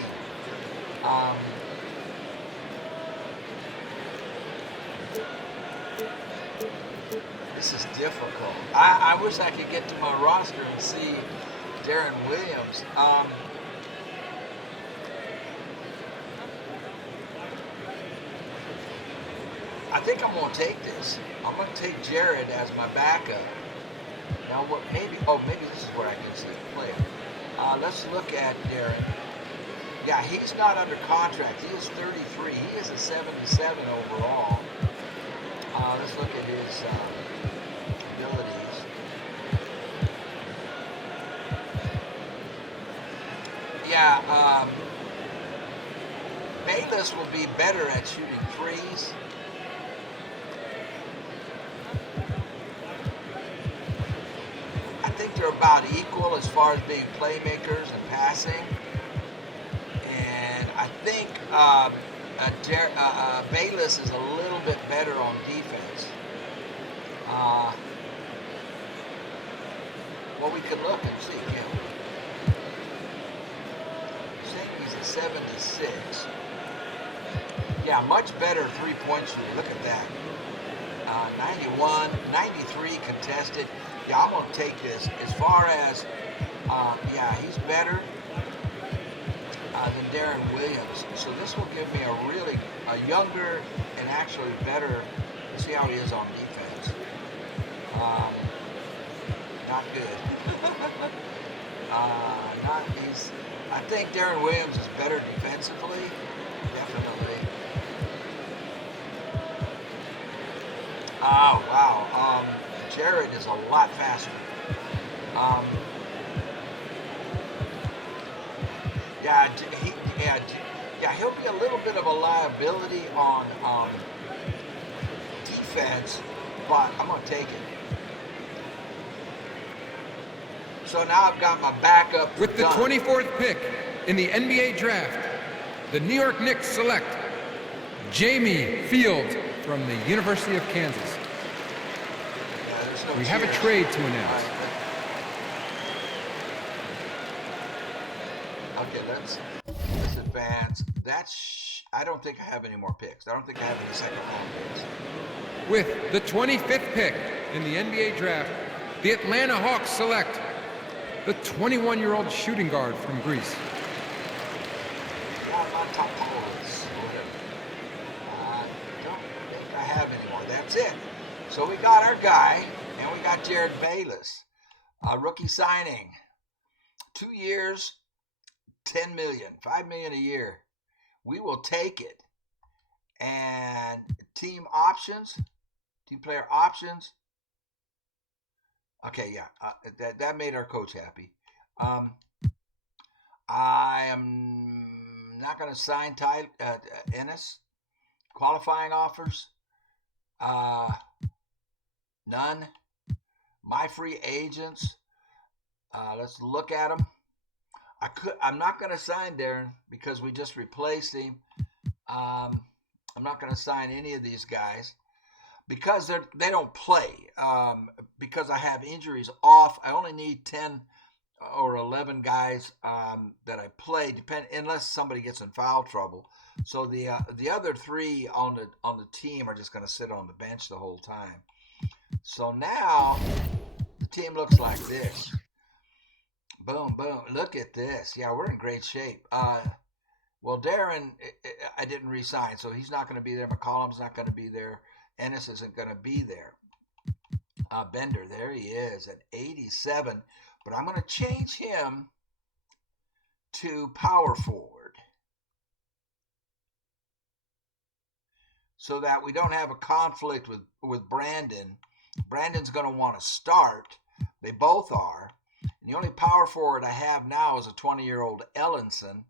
This is difficult. I wish I could get to my roster and see Darren Williams. I think I'm going to take this. I'm going to take Jared as my backup. Now, what? Maybe this is where I can see the player. Let's look at Darren. Yeah, he's not under contract. He is 33. He is a 77 overall. Let's look at his abilities. Yeah, Bayless will be better at shooting threes. I think they're about equal as far as being playmakers and passing. And I think Bayless is a little bit better on defense. Well, we could look and see. Saying he's a 76. Yeah, much better three-point shooter. Look at that. 91, 93 contested. Yeah, I'm going to take this. As far as, yeah, he's better than Darren Williams. So this will give me a younger and actually better. Let's see how he is on defense. Not good. I think Darren Williams is better defensively. Definitely. Oh, wow. Jared is a lot faster. He'll be a little bit of a liability on defense, but I'm going to take it. So now I've got my backup. With the 24th pick in the NBA draft, the New York Knicks select Jamie Fields from the University of Kansas. We have a trade to announce. Okay, let's advance. I don't think I have any more picks. I don't think I have any second round picks. With the 25th pick in the NBA draft, the Atlanta Hawks select the 21-year-old shooting guard from Greece. I don't think I have any more. That's it. So we got our guy, and we got Jared Bayless, a rookie signing. 2 years, $10 million, $5 million a year. We will take it. And team player options. Okay, yeah, that made our coach happy. I am not going to sign Ennis. Qualifying offers, none. My free agents, let's look at them. I'm not going to sign Darren because we just replaced him. I'm not going to sign any of these guys because they don't play. Because I have injuries off, I only need 10 or 11 guys that I play, unless somebody gets in foul trouble. So the other three on the team are just going to sit on the bench the whole time. So now the team looks like this. Boom, boom. Look at this. Yeah, we're in great shape. Well, Darren, I didn't re-sign, so he's not going to be there. McCollum's not going to be there. Ennis isn't going to be there. Bender, there he is at 87. But I'm going to change him to power forward so that we don't have a conflict with Brandon. Brandon's going to want to start. They both are. And the only power forward I have now is a 20-year-old Ellenson,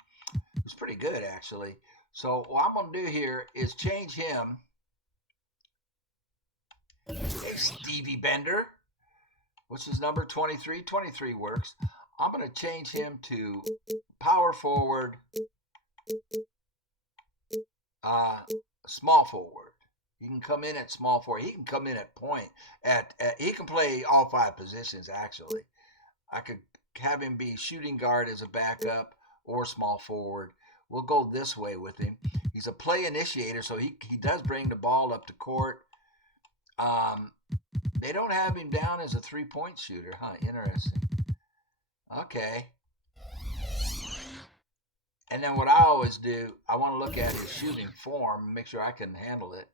who's pretty good, actually. So what I'm going to do here is change him. Hey, Stevie Bender. What's his number? 23? 23 works. I'm going to change him to power forward, small forward. He can come in at small forward. He can come in at point. He can play all 5 positions, actually. I could have him be shooting guard as a backup or small forward. We'll go this way with him. He's a play initiator, so he does bring the ball up to court. They don't have him down as a three-point shooter, huh? Interesting. Okay. And then what I always do, I want to look at his shooting form and make sure I can handle it.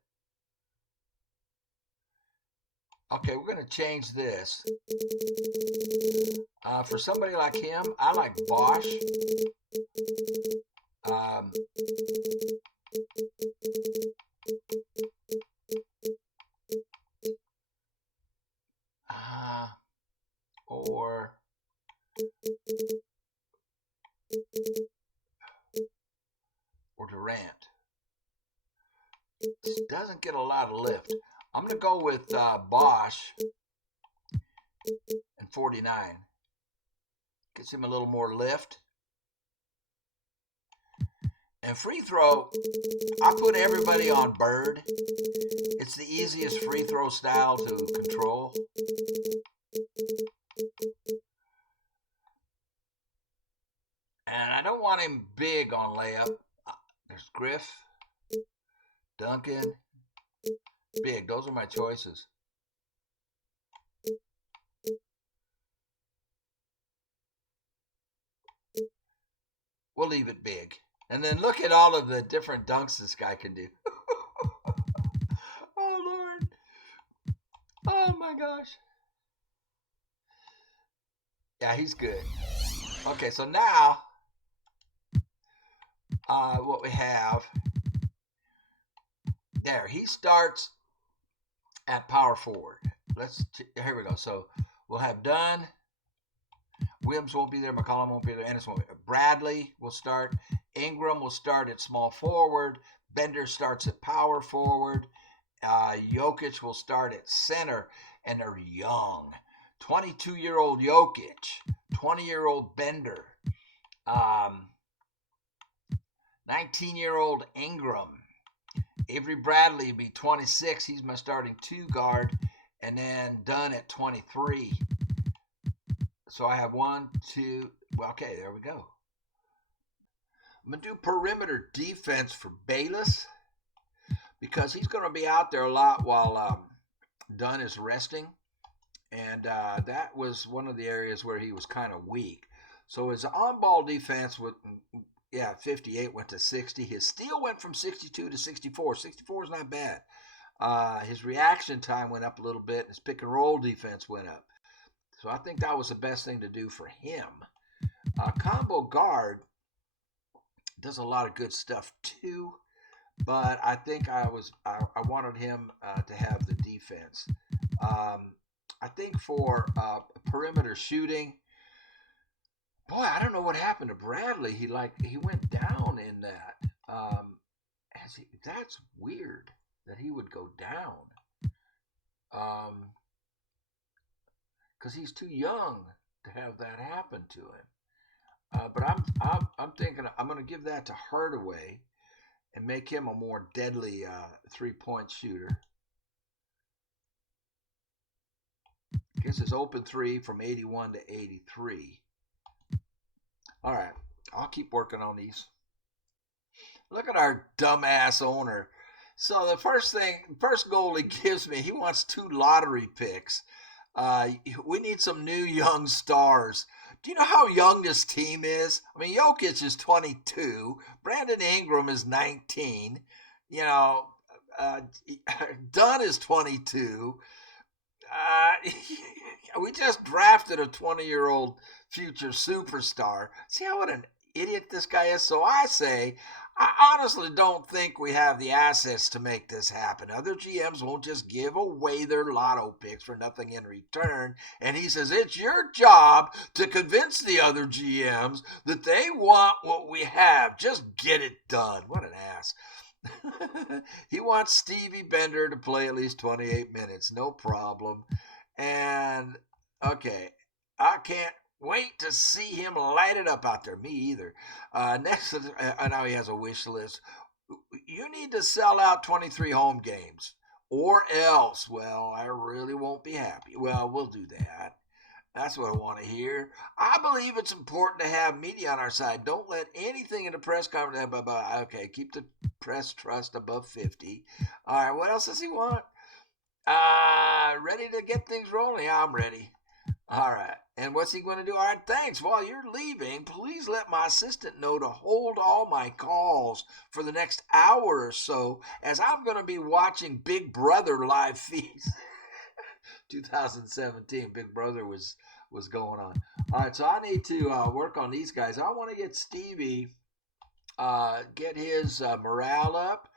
Okay, we're going to change this. For somebody like him, I like Bosch. Um, uh, or Durant. Doesn't get a lot of lift. I'm going to go with Bosch and 49. Gets him a little more lift. And free throw, I put everybody on Bird. It's the easiest free throw style to control. And I don't want him big on layup. There's Griff, Duncan, big. Those are my choices. We'll leave it big. And then look at all of the different dunks this guy can do. Oh, Lord. Oh, my gosh. Yeah, he's good. Okay, so now what we have there, he starts at power forward. Here we go. So we'll have Dunn. Williams won't be there. McCollum won't be there. Ennis won't be there. Bradley will start. Ingram will start at small forward. Bender starts at power forward. Jokic will start at center, and they're young. 22-year-old Jokic, 20-year-old Bender, 19-year-old Ingram. Avery Bradley will be 26. He's my starting two guard, and then Dunn at 23. So I have 1, 2. Well, okay, there we go. I'm going to do perimeter defense for Bayless because he's going to be out there a lot while Dunn is resting. And that was one of the areas where he was kind of weak. So his on-ball defense, 58 went to 60. His steal went from 62 to 64. 64 is not bad. His reaction time went up a little bit. His pick-and-roll defense went up. So I think that was the best thing to do for him. Combo guard does a lot of good stuff too, but I think I wanted him to have the defense. I think for perimeter shooting, boy, I don't know what happened to Bradley. He went down in that. That's weird that he would go down. Because he's too young to have that happen to him. But I'm thinking I'm going to give that to Hardaway and make him a more deadly 3-point shooter. Gets his open three from 81 to 83. All right, I'll keep working on these. Look at our dumbass owner. So the first goal he gives me, he wants 2 lottery picks. We need some new young stars. Do you know how young this team is? I mean, Jokic is 22. Brandon Ingram is 19. Dunn is 22. We just drafted a 20-year-old future superstar. See what an idiot this guy is? So I say, I honestly don't think we have the assets to make this happen. Other GMs won't just give away their lotto picks for nothing in return. And he says, it's your job to convince the other GMs that they want what we have. Just get it done. What an ass. He wants Stevie Bender to play at least 28 minutes. No problem. And, okay, I can't wait to see him light it up out there. Me either. Next, I know he has a wish list. You need to sell out 23 home games or else, well, I really won't be happy. Well, we'll do that. That's what I want to hear. I believe it's important to have media on our side. Don't let anything in the press conference. Okay, keep the press trust above 50. All right, what else does he want? Ready to get things rolling? Yeah, I'm ready. All right. And what's he going to do? All right, thanks. While you're leaving, please let my assistant know to hold all my calls for the next hour or so, as I'm going to be watching Big Brother live feeds. 2017. Big Brother was going on. All right, so I need to work on these guys. I want to get Stevie, get his morale up.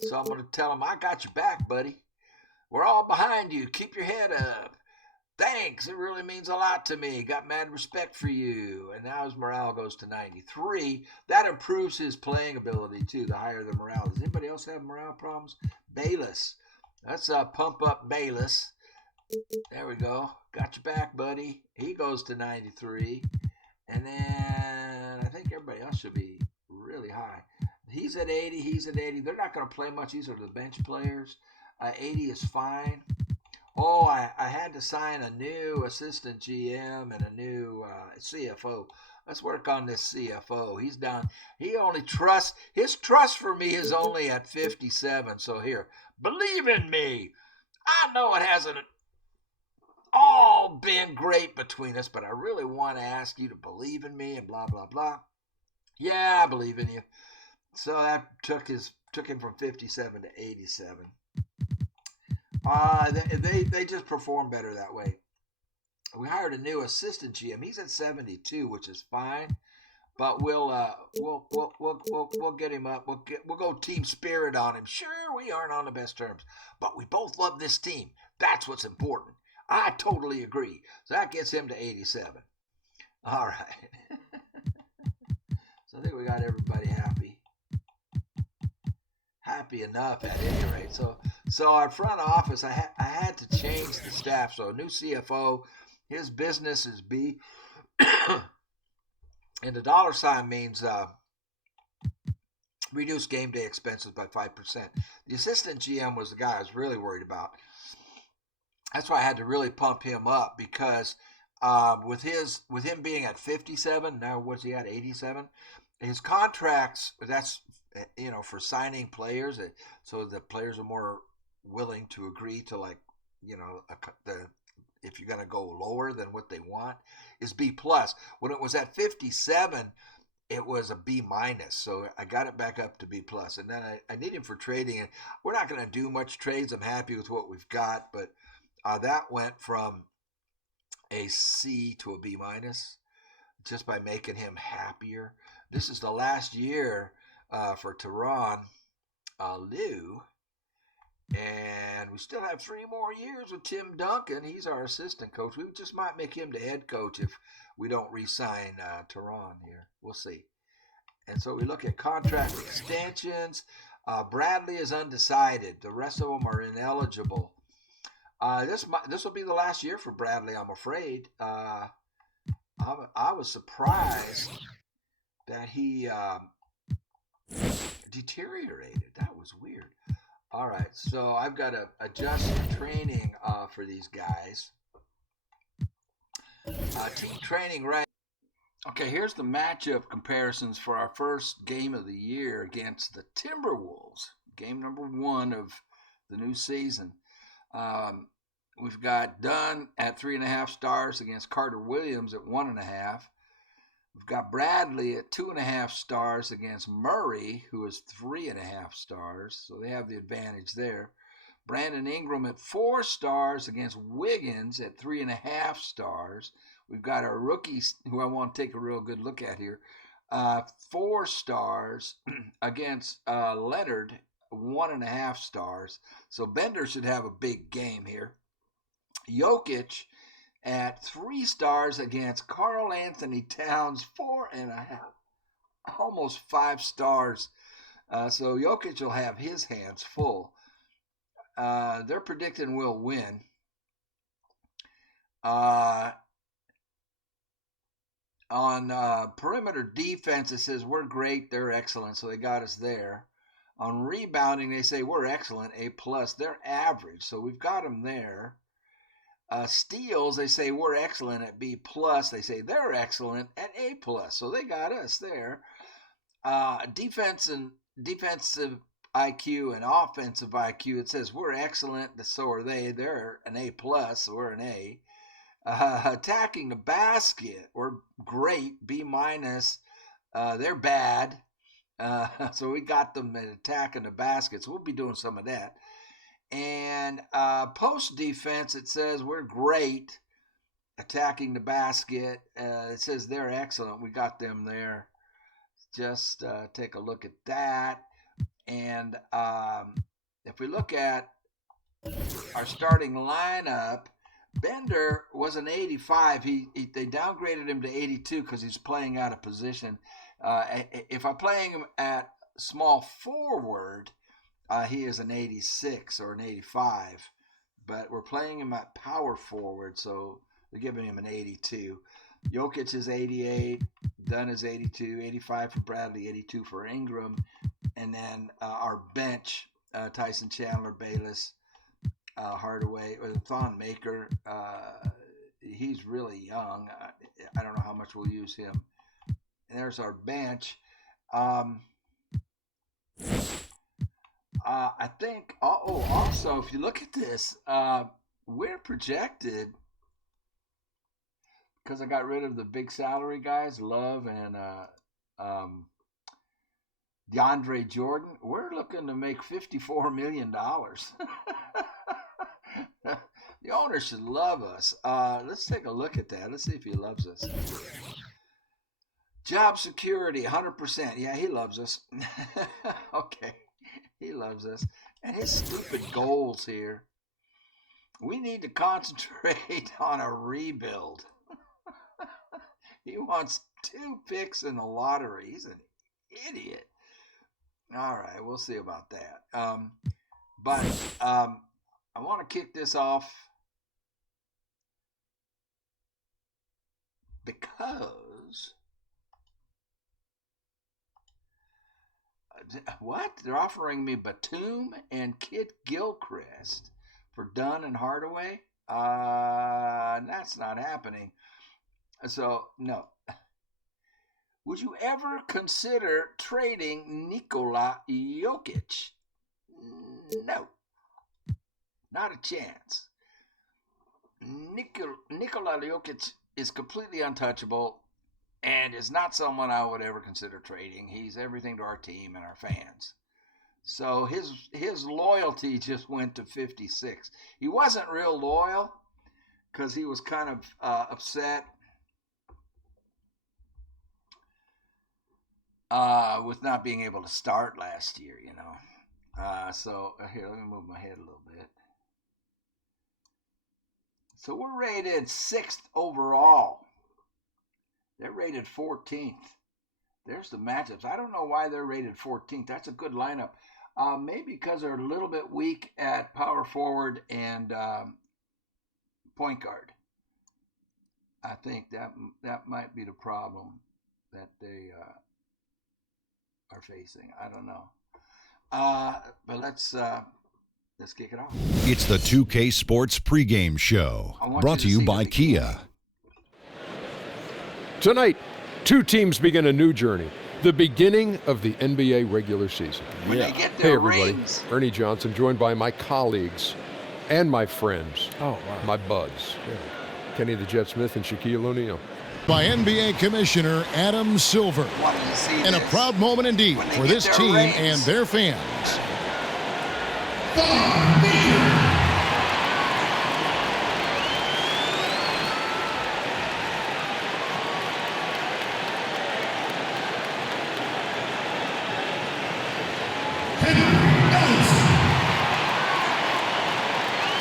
So I'm going to tell him, I got your back, buddy. We're all behind you. Keep your head up. Thanks. It really means a lot to me. Got mad respect for you. And now his morale goes to 93. That improves his playing ability, too, the higher the morale. Does anybody else have morale problems? Bayless. Let's pump up Bayless. There we go. Got your back, buddy. He goes to 93. And then I think everybody else should be really high. He's at 80. He's at 80. They're not going to play much. These are the bench players. 80 is fine. Oh, I had to sign a new assistant GM and a new CFO. Let's work on this CFO. He's down. He only trusts, his trust for me is only at 57. So here, believe in me. I know it hasn't all been great between us, but I really want to ask you to believe in me and blah, blah, blah. Yeah, I believe in you. So that took him from 57 to 87. They just perform better that way. We hired a new assistant GM. He's at 72, which is fine, but we'll get him up. We'll go team spirit on him. Sure, we aren't on the best terms, but we both love this team. That's what's important. I totally agree. So that gets him to 87. All right. So I think we got everybody happy. Happy enough at any rate. So our front office, I had to change the staff. So a new CFO, his business is B, and the dollar sign means reduce game day expenses by 5%. The assistant GM was the guy I was really worried about. That's why I had to really pump him up, because with him being at 57, now what's he at, 87? His contracts, that's for signing players, so the players are more willing to agree to, like, if you're going to go lower than what they want, is B plus. When it was at 57, it was a B minus. So I got it back up to B plus. And then I need him for trading. And we're not going to do much trades. I'm happy with what we've got. But that went from a C to a B minus just by making him happier. This is the last year for Teron Liu. And we still have 3 more years with Tim Duncan. He's our assistant coach. We just might make him the head coach if we don't re-sign Teron here. We'll see. And so we look at contract extensions. Bradley is undecided. The rest of them are ineligible. This will be the last year for Bradley, I'm afraid. I was surprised that he deteriorated. That was weird. All right, so I've got to adjust the training for these guys. Team training, right? Okay, here's the matchup comparisons for our first game of the year against the Timberwolves. Game number 1 of the new season. We've got Dunn at 3.5 stars against Carter Williams at 1.5. We've got Bradley at 2.5 stars against Murray, who is 3.5 stars. So they have the advantage there. Brandon Ingram at 4 stars against Wiggins at 3.5 stars. We've got our rookies, who I want to take a real good look at here. 4 stars against Leonard, 1.5 stars. So Bender should have a big game here. Jokic at 3 stars against Karl Anthony Towns, 4.5, almost 5 stars. So Jokic will have his hands full. They're predicting we'll win. On perimeter defense, it says we're great, they're excellent, so they got us there. On rebounding, they say we're excellent, A+. They're average, so we've got them there. Steals, they say we're excellent at B+. They say they're excellent at A+. So they got us there. Defensive IQ and offensive IQ, it says we're excellent, so are they. They're an A+, so we're an A. Attacking the basket, we're great, B-. They're bad. So we got them at attacking the basket, so we'll be doing some of that. And post defense, it says we're great attacking the basket. It says they're excellent. We got them there. Just take a look at that. And if we look at our starting lineup, Bender was an 85. They downgraded him to 82 because he's playing out of position. If I'm playing him at small forward, he is an 86 or an 85. But we're playing him at power forward, so they're giving him an 82. Jokic is 88. Dunn is 82. 85 for Bradley, 82 for Ingram. And then our bench, Tyson Chandler, Bayless, Hardaway, Thon Maker. He's really young. I don't know how much we'll use him. And there's our bench. I think, also, if you look at this, we're projected, because I got rid of the big salary guys, Love and DeAndre Jordan, we're looking to make $54 million. The owner should love us. Let's take a look at that. Let's see if he loves us. Job security, 100%. Yeah, he loves us. Okay, he loves us. And his stupid goals here. We need to concentrate on a rebuild. He wants 2 picks in the lottery. He's an idiot. All right, we'll see about that. But I want to kick this off because what? They're offering me Batum and Kit Gilchrist for Dunn and Hardaway? That's not happening. So, no. Would you ever consider trading Nikola Jokic? No. Not a chance. Nikola Jokic is completely untouchable and is not someone I would ever consider trading. He's everything to our team and our fans. So his loyalty just went to 56. He wasn't real loyal because he was kind of upset with not being able to start last year, you know. So here, let me move my head a little bit. So we're rated 6th overall. They're rated 14th. There's the matchups. I don't know why they're rated 14th. That's a good lineup. Maybe because they're a little bit weak at power forward and point guard. I think that might be the problem that they are facing. I don't know. But let's kick it off. It's the 2K Sports pregame show, brought to you by Kia. Tonight, 2 teams begin a new journey, the beginning of the NBA regular season. When they get Hey, their everybody. rings. Ernie Johnson, joined by my colleagues and my friends. Oh, wow. My buds. Kenny the Jet Smith and Shaquille O'Neal. By NBA Commissioner Adam Silver. Wanted to see And a this. proud moment indeed When they for get this their team rings. and their fans.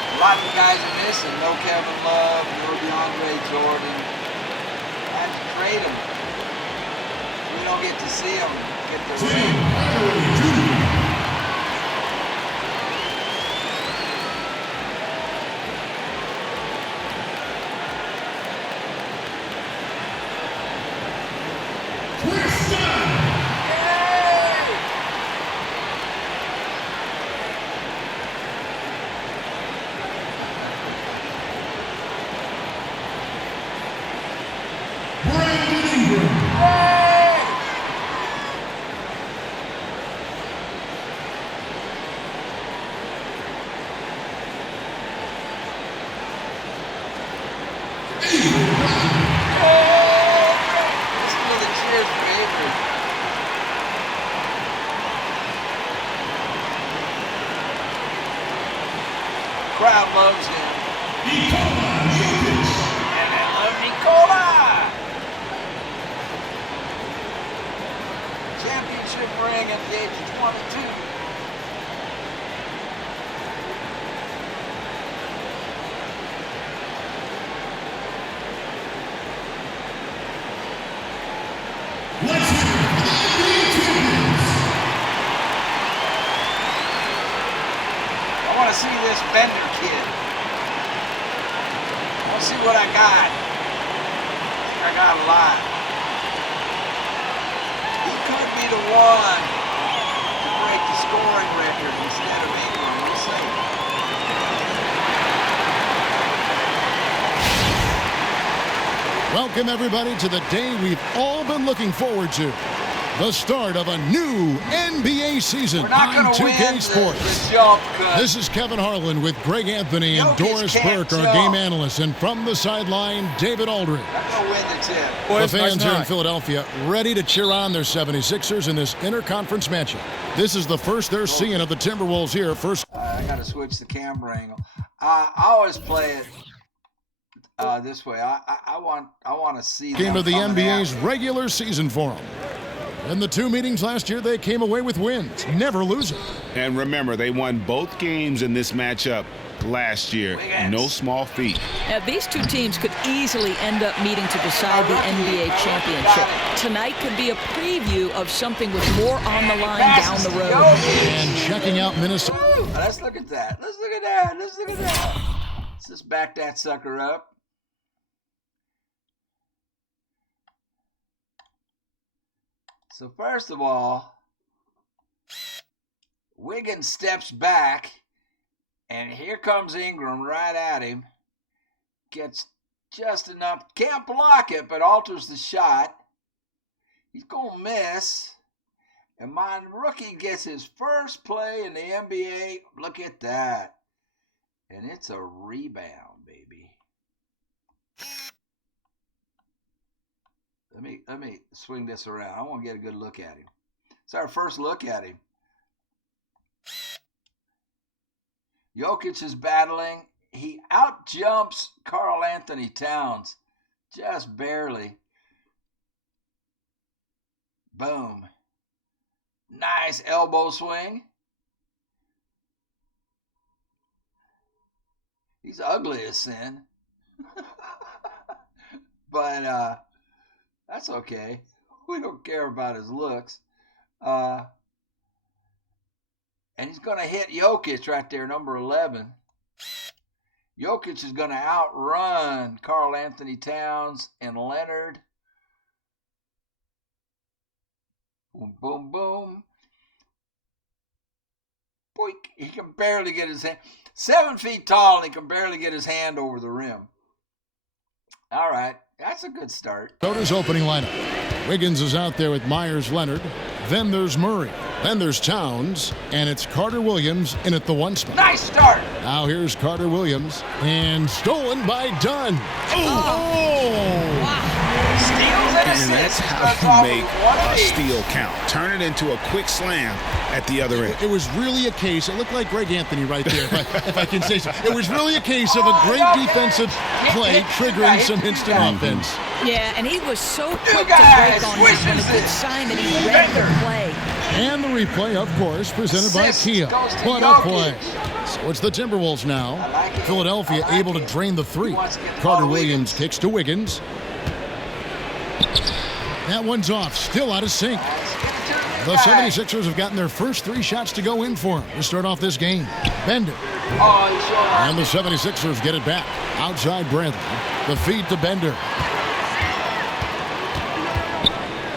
A lot of you guys are missing. No Kevin Love, no DeAndre Jordan. I had to trade them. We don't get to see them get the ring. Listen to the cheers for Avery. crowd loves him. And they love Nikola. Championship ring at the age of 22. I want to see this Bender kid. I want to see what I got. I got a lot. He could be the one to break the scoring record instead of Ingram. We'll see. Welcome, everybody, to the day we've all been looking forward to. The start of a new NBA season on 2K Sports. This is Kevin Harlan with Greg Anthony and Doris Burke, our game analyst, and from the sideline, David Aldridge. The fans here in Philadelphia ready to cheer on their 76ers in this interconference matchup. This is the first they're seeing of the Timberwolves here. I got to switch the camera angle. I always play it this way. I want to see game of the NBA's regular season for them. In the two meetings last year, they came away with wins, never losing. And remember, they won both games in this matchup last year. No small feat. Now, these two teams could easily end up meeting to decide the NBA championship. Tonight could be a preview of something with more on the line down the road. And checking out Minnesota. Let's look at that. Let's look at that. Let's look at that. Let's just back that sucker up. So first of all, Wiggins steps back, and here comes Ingram right at him. Gets just enough, can't block it, but alters the shot. He's going to miss. And my rookie gets his first play in the NBA. Look at that. And it's a rebound, baby. Let me swing this around. I want to get a good look at him. It's our first look at him. Jokic is battling. He outjumps Karl Anthony Towns. Just barely. Boom. Nice elbow swing. He's ugly as sin. But that's okay. We don't care about his looks. And he's going to hit Jokic right there, number 11. Jokic is going to outrun Karl Anthony Towns and Leonard. Boom, boom, boom. Boy, he can barely get his hand. 7 feet tall, and he can barely get his hand over the rim. All right. That's a good start. Minnesota's opening lineup. Wiggins is out there with Myers Leonard. Then there's Murray. Then there's Towns. And it's Carter Williams in at the 1 spot. Nice start. Now here's Carter Williams. And stolen by Dunn. Oh! Wow. And that's how you make a steal count. Turn it into a quick slam at the other end. It was really a case. It looked like Greg Anthony right there, if I can say so. It was really a case of a great defensive play triggering some instant offense. Yeah, and he was so quick to break on that one. A good sign that he read the play. And the replay, of course, presented by Kia. What a play. So it's the Timberwolves now. Philadelphia able to drain the three. Carter Williams kicks to Wiggins. That one's off, still out of sync. The 76ers have gotten their first 3 shots to go in for him to start off this game. Bender. And the 76ers get it back. Outside Bradley. The feed to Bender.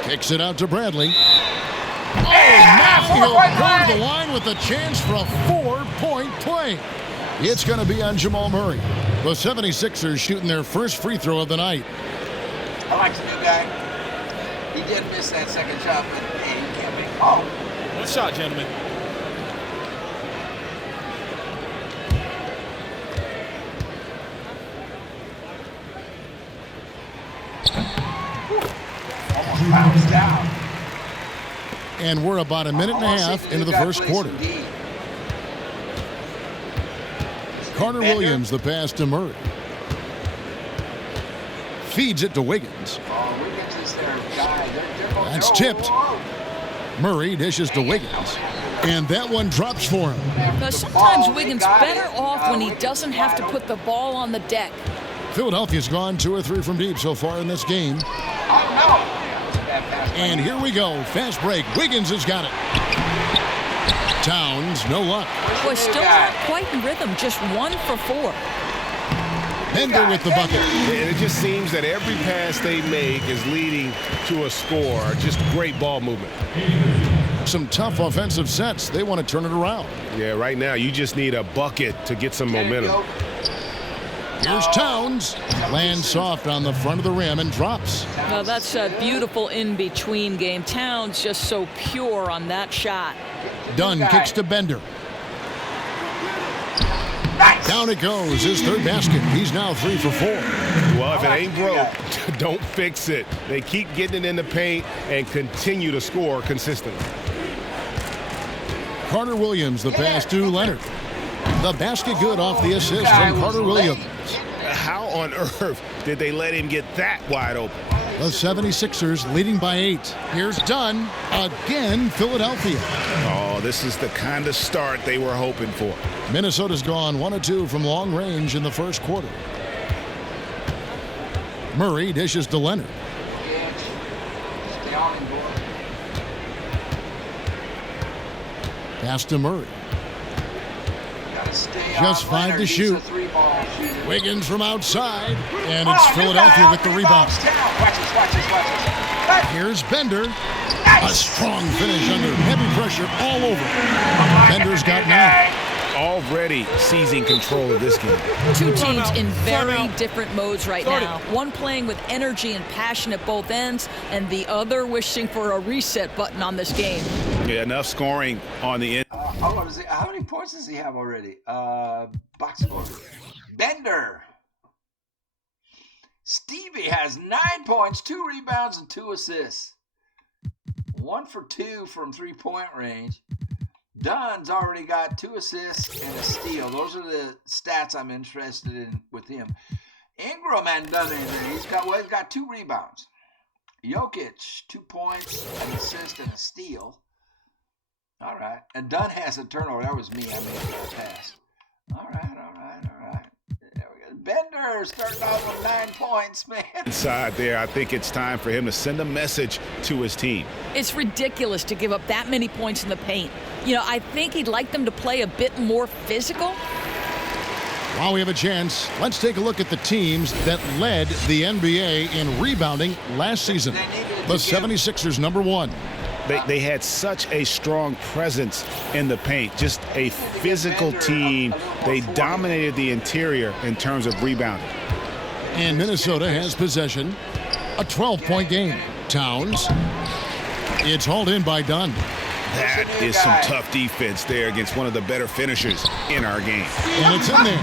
Kicks it out to Bradley. Oh, now he'll go to the line with a chance for a 4-point play. It's going to be on Jamal Murray. The 76ers shooting their first free throw of the night. I like the new guy. He did miss that second shot, but hey, he can't make call. Good shot, gentlemen. Almost bounced down. And we're about a minute and a half into the first quarter. Carter Williams, the pass to Murray. Feeds it to Wiggins. Wiggins is their guy. That's tipped. Murray dishes to Wiggins. And that one drops for him. Now, sometimes Wiggins better off when he doesn't have to put the ball on the deck. Philadelphia's gone 2 or 3 from deep so far in this game. And here we go. Fast break. Wiggins has got it. Towns, no luck. Boy, still not quite in rhythm. Just 1 for 4. Bender with the bucket. And it just seems that every pass they make is leading to a score. Just great ball movement. Some tough offensive sets. They want to turn it around. Yeah, right now you just need a bucket to get some momentum. Here's Towns. Lands soft on the front of the rim and drops. Well, that's a beautiful in-between game. Towns just so pure on that shot. Dunn kicks to Bender. Down it goes. His 3rd basket. He's now 3 for 4. Well, if it ain't broke, don't fix it. They keep getting it in the paint and continue to score consistently. Carter Williams, the pass to Leonard. The basket good off the assist from Carter Williams. How on earth did they let him get that wide open? The 76ers leading by 8. Here's Dunn. Again, Philadelphia. Oh, this is the kind of start they were hoping for. Minnesota's gone 1 of 2 from long range in the first quarter. Murray dishes to Leonard. Pass to Murray. Just 5 to shoot. Wiggins from outside, and it's Philadelphia with the rebound. Here's Bender. A strong finish under heavy pressure all over. Bender's got 9. Already seizing control of this game. 2 teams in very different modes right now. One playing with energy and passion at both ends, and the other wishing for a reset button on this game. Yeah, enough scoring on the end. How many points does he have already? Box score. Bender. Stevie has 9 points, 2 rebounds, and 2 assists. 1 for 2 from 3-point range. Dunn's already got 2 assists and a steal. Those are the stats I'm interested in with him. Ingram hadn't done anything. He's got 2 rebounds. Jokic, 2 points, an assist, and a steal. All right. And Dunn has a turnover. That was me. I made that pass. All right. There we go. Bender starting off with 9 points, man. Inside there, I think it's time for him to send a message to his team. It's ridiculous to give up that many points in the paint. You know, I think he'd like them to play a bit more physical. While we have a chance, let's take a look at the teams that led the NBA in rebounding last season. The 76ers, number 1. They had such a strong presence in the paint, just a physical team. They dominated the interior in terms of rebounding. And Minnesota has possession. A 12-point game. Towns. It's hauled in by Dunn. That is some tough defense there against one of the better finishers in our game. And it's in there.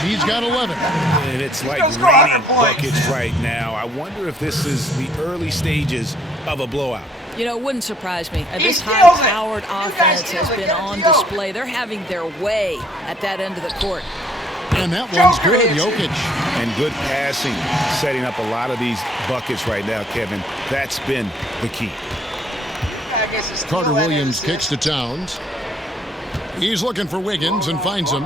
He's got 11. And it's like raining buckets right now. I wonder if this is the early stages of a blowout. You know, it wouldn't surprise me. This high-powered offense has been on display. They're having their way at that end of the court. And that one's good, Jokic. And good passing, setting up a lot of these buckets right now, Kevin. That's been the key. Carter Williams kicks to Towns. He's looking for Wiggins and finds him.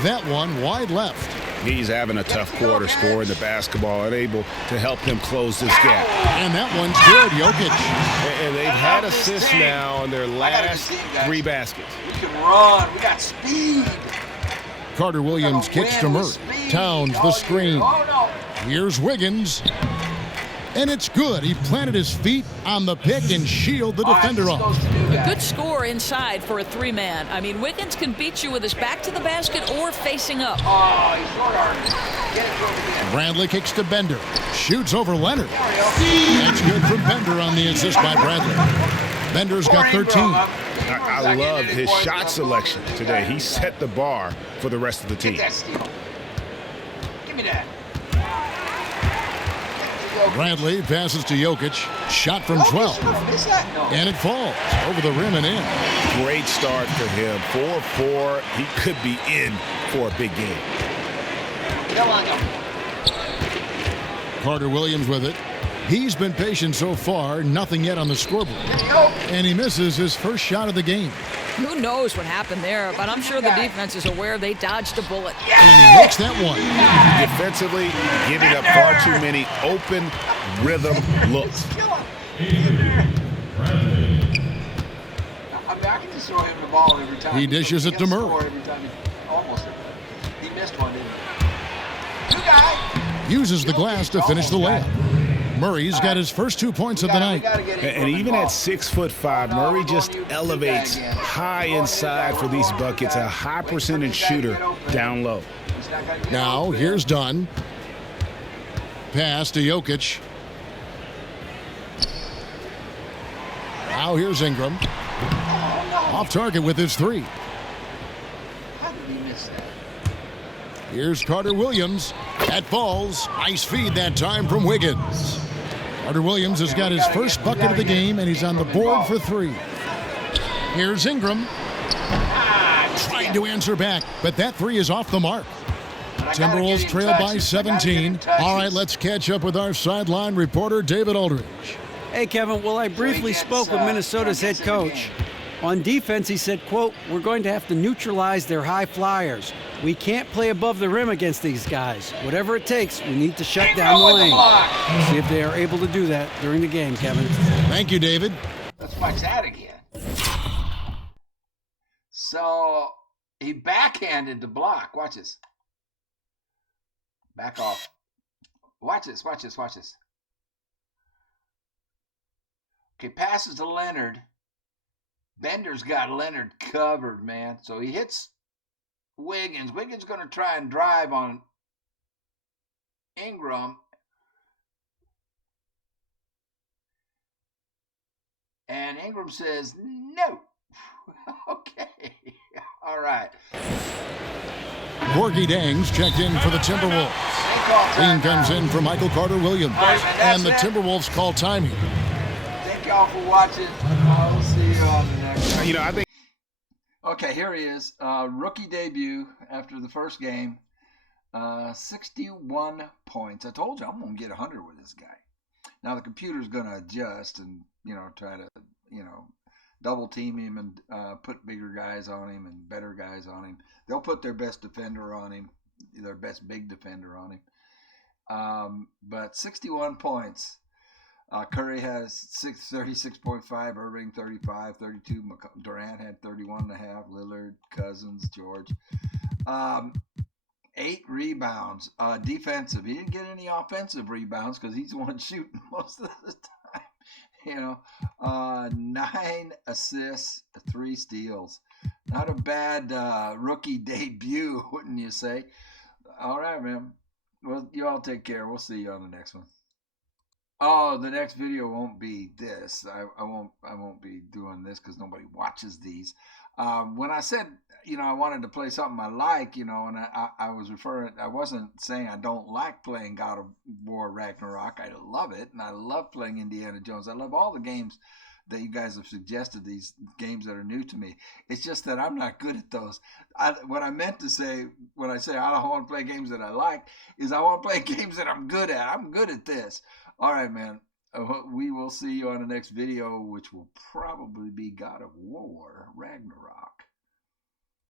That one wide left. He's having a tough quarter, scoring the basketball, unable to help him close this gap. And that one's good, Jokic. And they've had assists now on their last 3 baskets. We can run. We got speed. Carter Williams kicks to Murray. Towns the screen. Here's Wiggins. And it's good. He planted his feet on the pick and shielded the defender off. A good score inside for a 3-man. I mean, Wiggins can beat you with his back to the basket or facing up. Bradley kicks to Bender. Shoots over Leonard. That's good from Bender on the assist by Bradley. Bender's got 13. I love his shot selection today. He set the bar for the rest of the team. Give me that. Bradley passes to Jokic. Shot from 12. And it falls over the rim and in. Great start for him. 4-4. He could be in for a big game. Carter Williams with it. He's been patient so far, nothing yet on the scoreboard. And he misses his first shot of the game. Who knows what happened there, but I'm sure the defense is aware they dodged a bullet. And he makes that one. Defensively, giving up far too many open rhythm looks. I can just throw him the ball every time. He dishes it to Murray. Almost. He missed one, didn't he? You guy. Uses the glass to finish the layup. Murray's got his first 2 points of the night. And even at 6'5", Murray just elevates high inside for these buckets. A high percentage shooter down low. Now here's Dunn. Pass to Jokic. Now here's Ingram. Off target with his three. How did he miss that? Here's Carter Williams. That falls. Nice feed that time from Wiggins. Carter Williams has got his first bucket of the game, and he's on the board for three. Here's Ingram. Trying to answer back, but that three is off the mark. Timberwolves trail by 17. All right, let's catch up with our sideline reporter, David Aldridge. Hey, Kevin. Well, I briefly spoke with Minnesota's head coach. On defense, he said, quote, "We're going to have to neutralize their high flyers. We can't play above the rim against these guys. Whatever it takes, we need to shut down the lane." See if they are able to do that during the game, Kevin. Thank you, David. Let's watch that again. So he backhanded the block. Watch this. Back off. Watch this, watch this, watch this. Okay, passes to Leonard. Bender's got Leonard covered, man. So he hits Wiggins. Wiggins going to try and drive on Ingram. And Ingram says, no. Okay. All right. Gorgie Dangs checked in for the Timberwolves. Clean comes in for Michael Carter Williams. And the Timberwolves call timing. Thank y'all for watching. I'll see you on the next one. I think. Okay, here he is. Rookie debut after the first game. 61 points. I told you I'm going to get 100 with this guy. Now the computer's going to adjust and, try to, double team him and put bigger guys on him and better guys on him. They'll put their best defender on him, their best big defender on him. But 61 points. Curry has 36.5, Irving 35, 32. Durant had 31.5. Lillard, Cousins, George. 8 rebounds. Defensive. He didn't get any offensive rebounds because he's the one shooting most of the time. 9 assists, 3 steals. Not a bad rookie debut, wouldn't you say? All right, man. Well, you all take care. We'll see you on the next one. Oh, the next video won't be this. I won't be doing this because nobody watches these. When I said, I wanted to play something I like, and I was referring, I wasn't saying I don't like playing God of War Ragnarok. I love it, and I love playing Indiana Jones. I love all the games that you guys have suggested, these games that are new to me. It's just that I'm not good at those. What I meant to say when I say I don't want to play games that I like is I want to play games that I'm good at. I'm good at this. All right, man. We will see you on the next video, which will probably be God of War Ragnarok.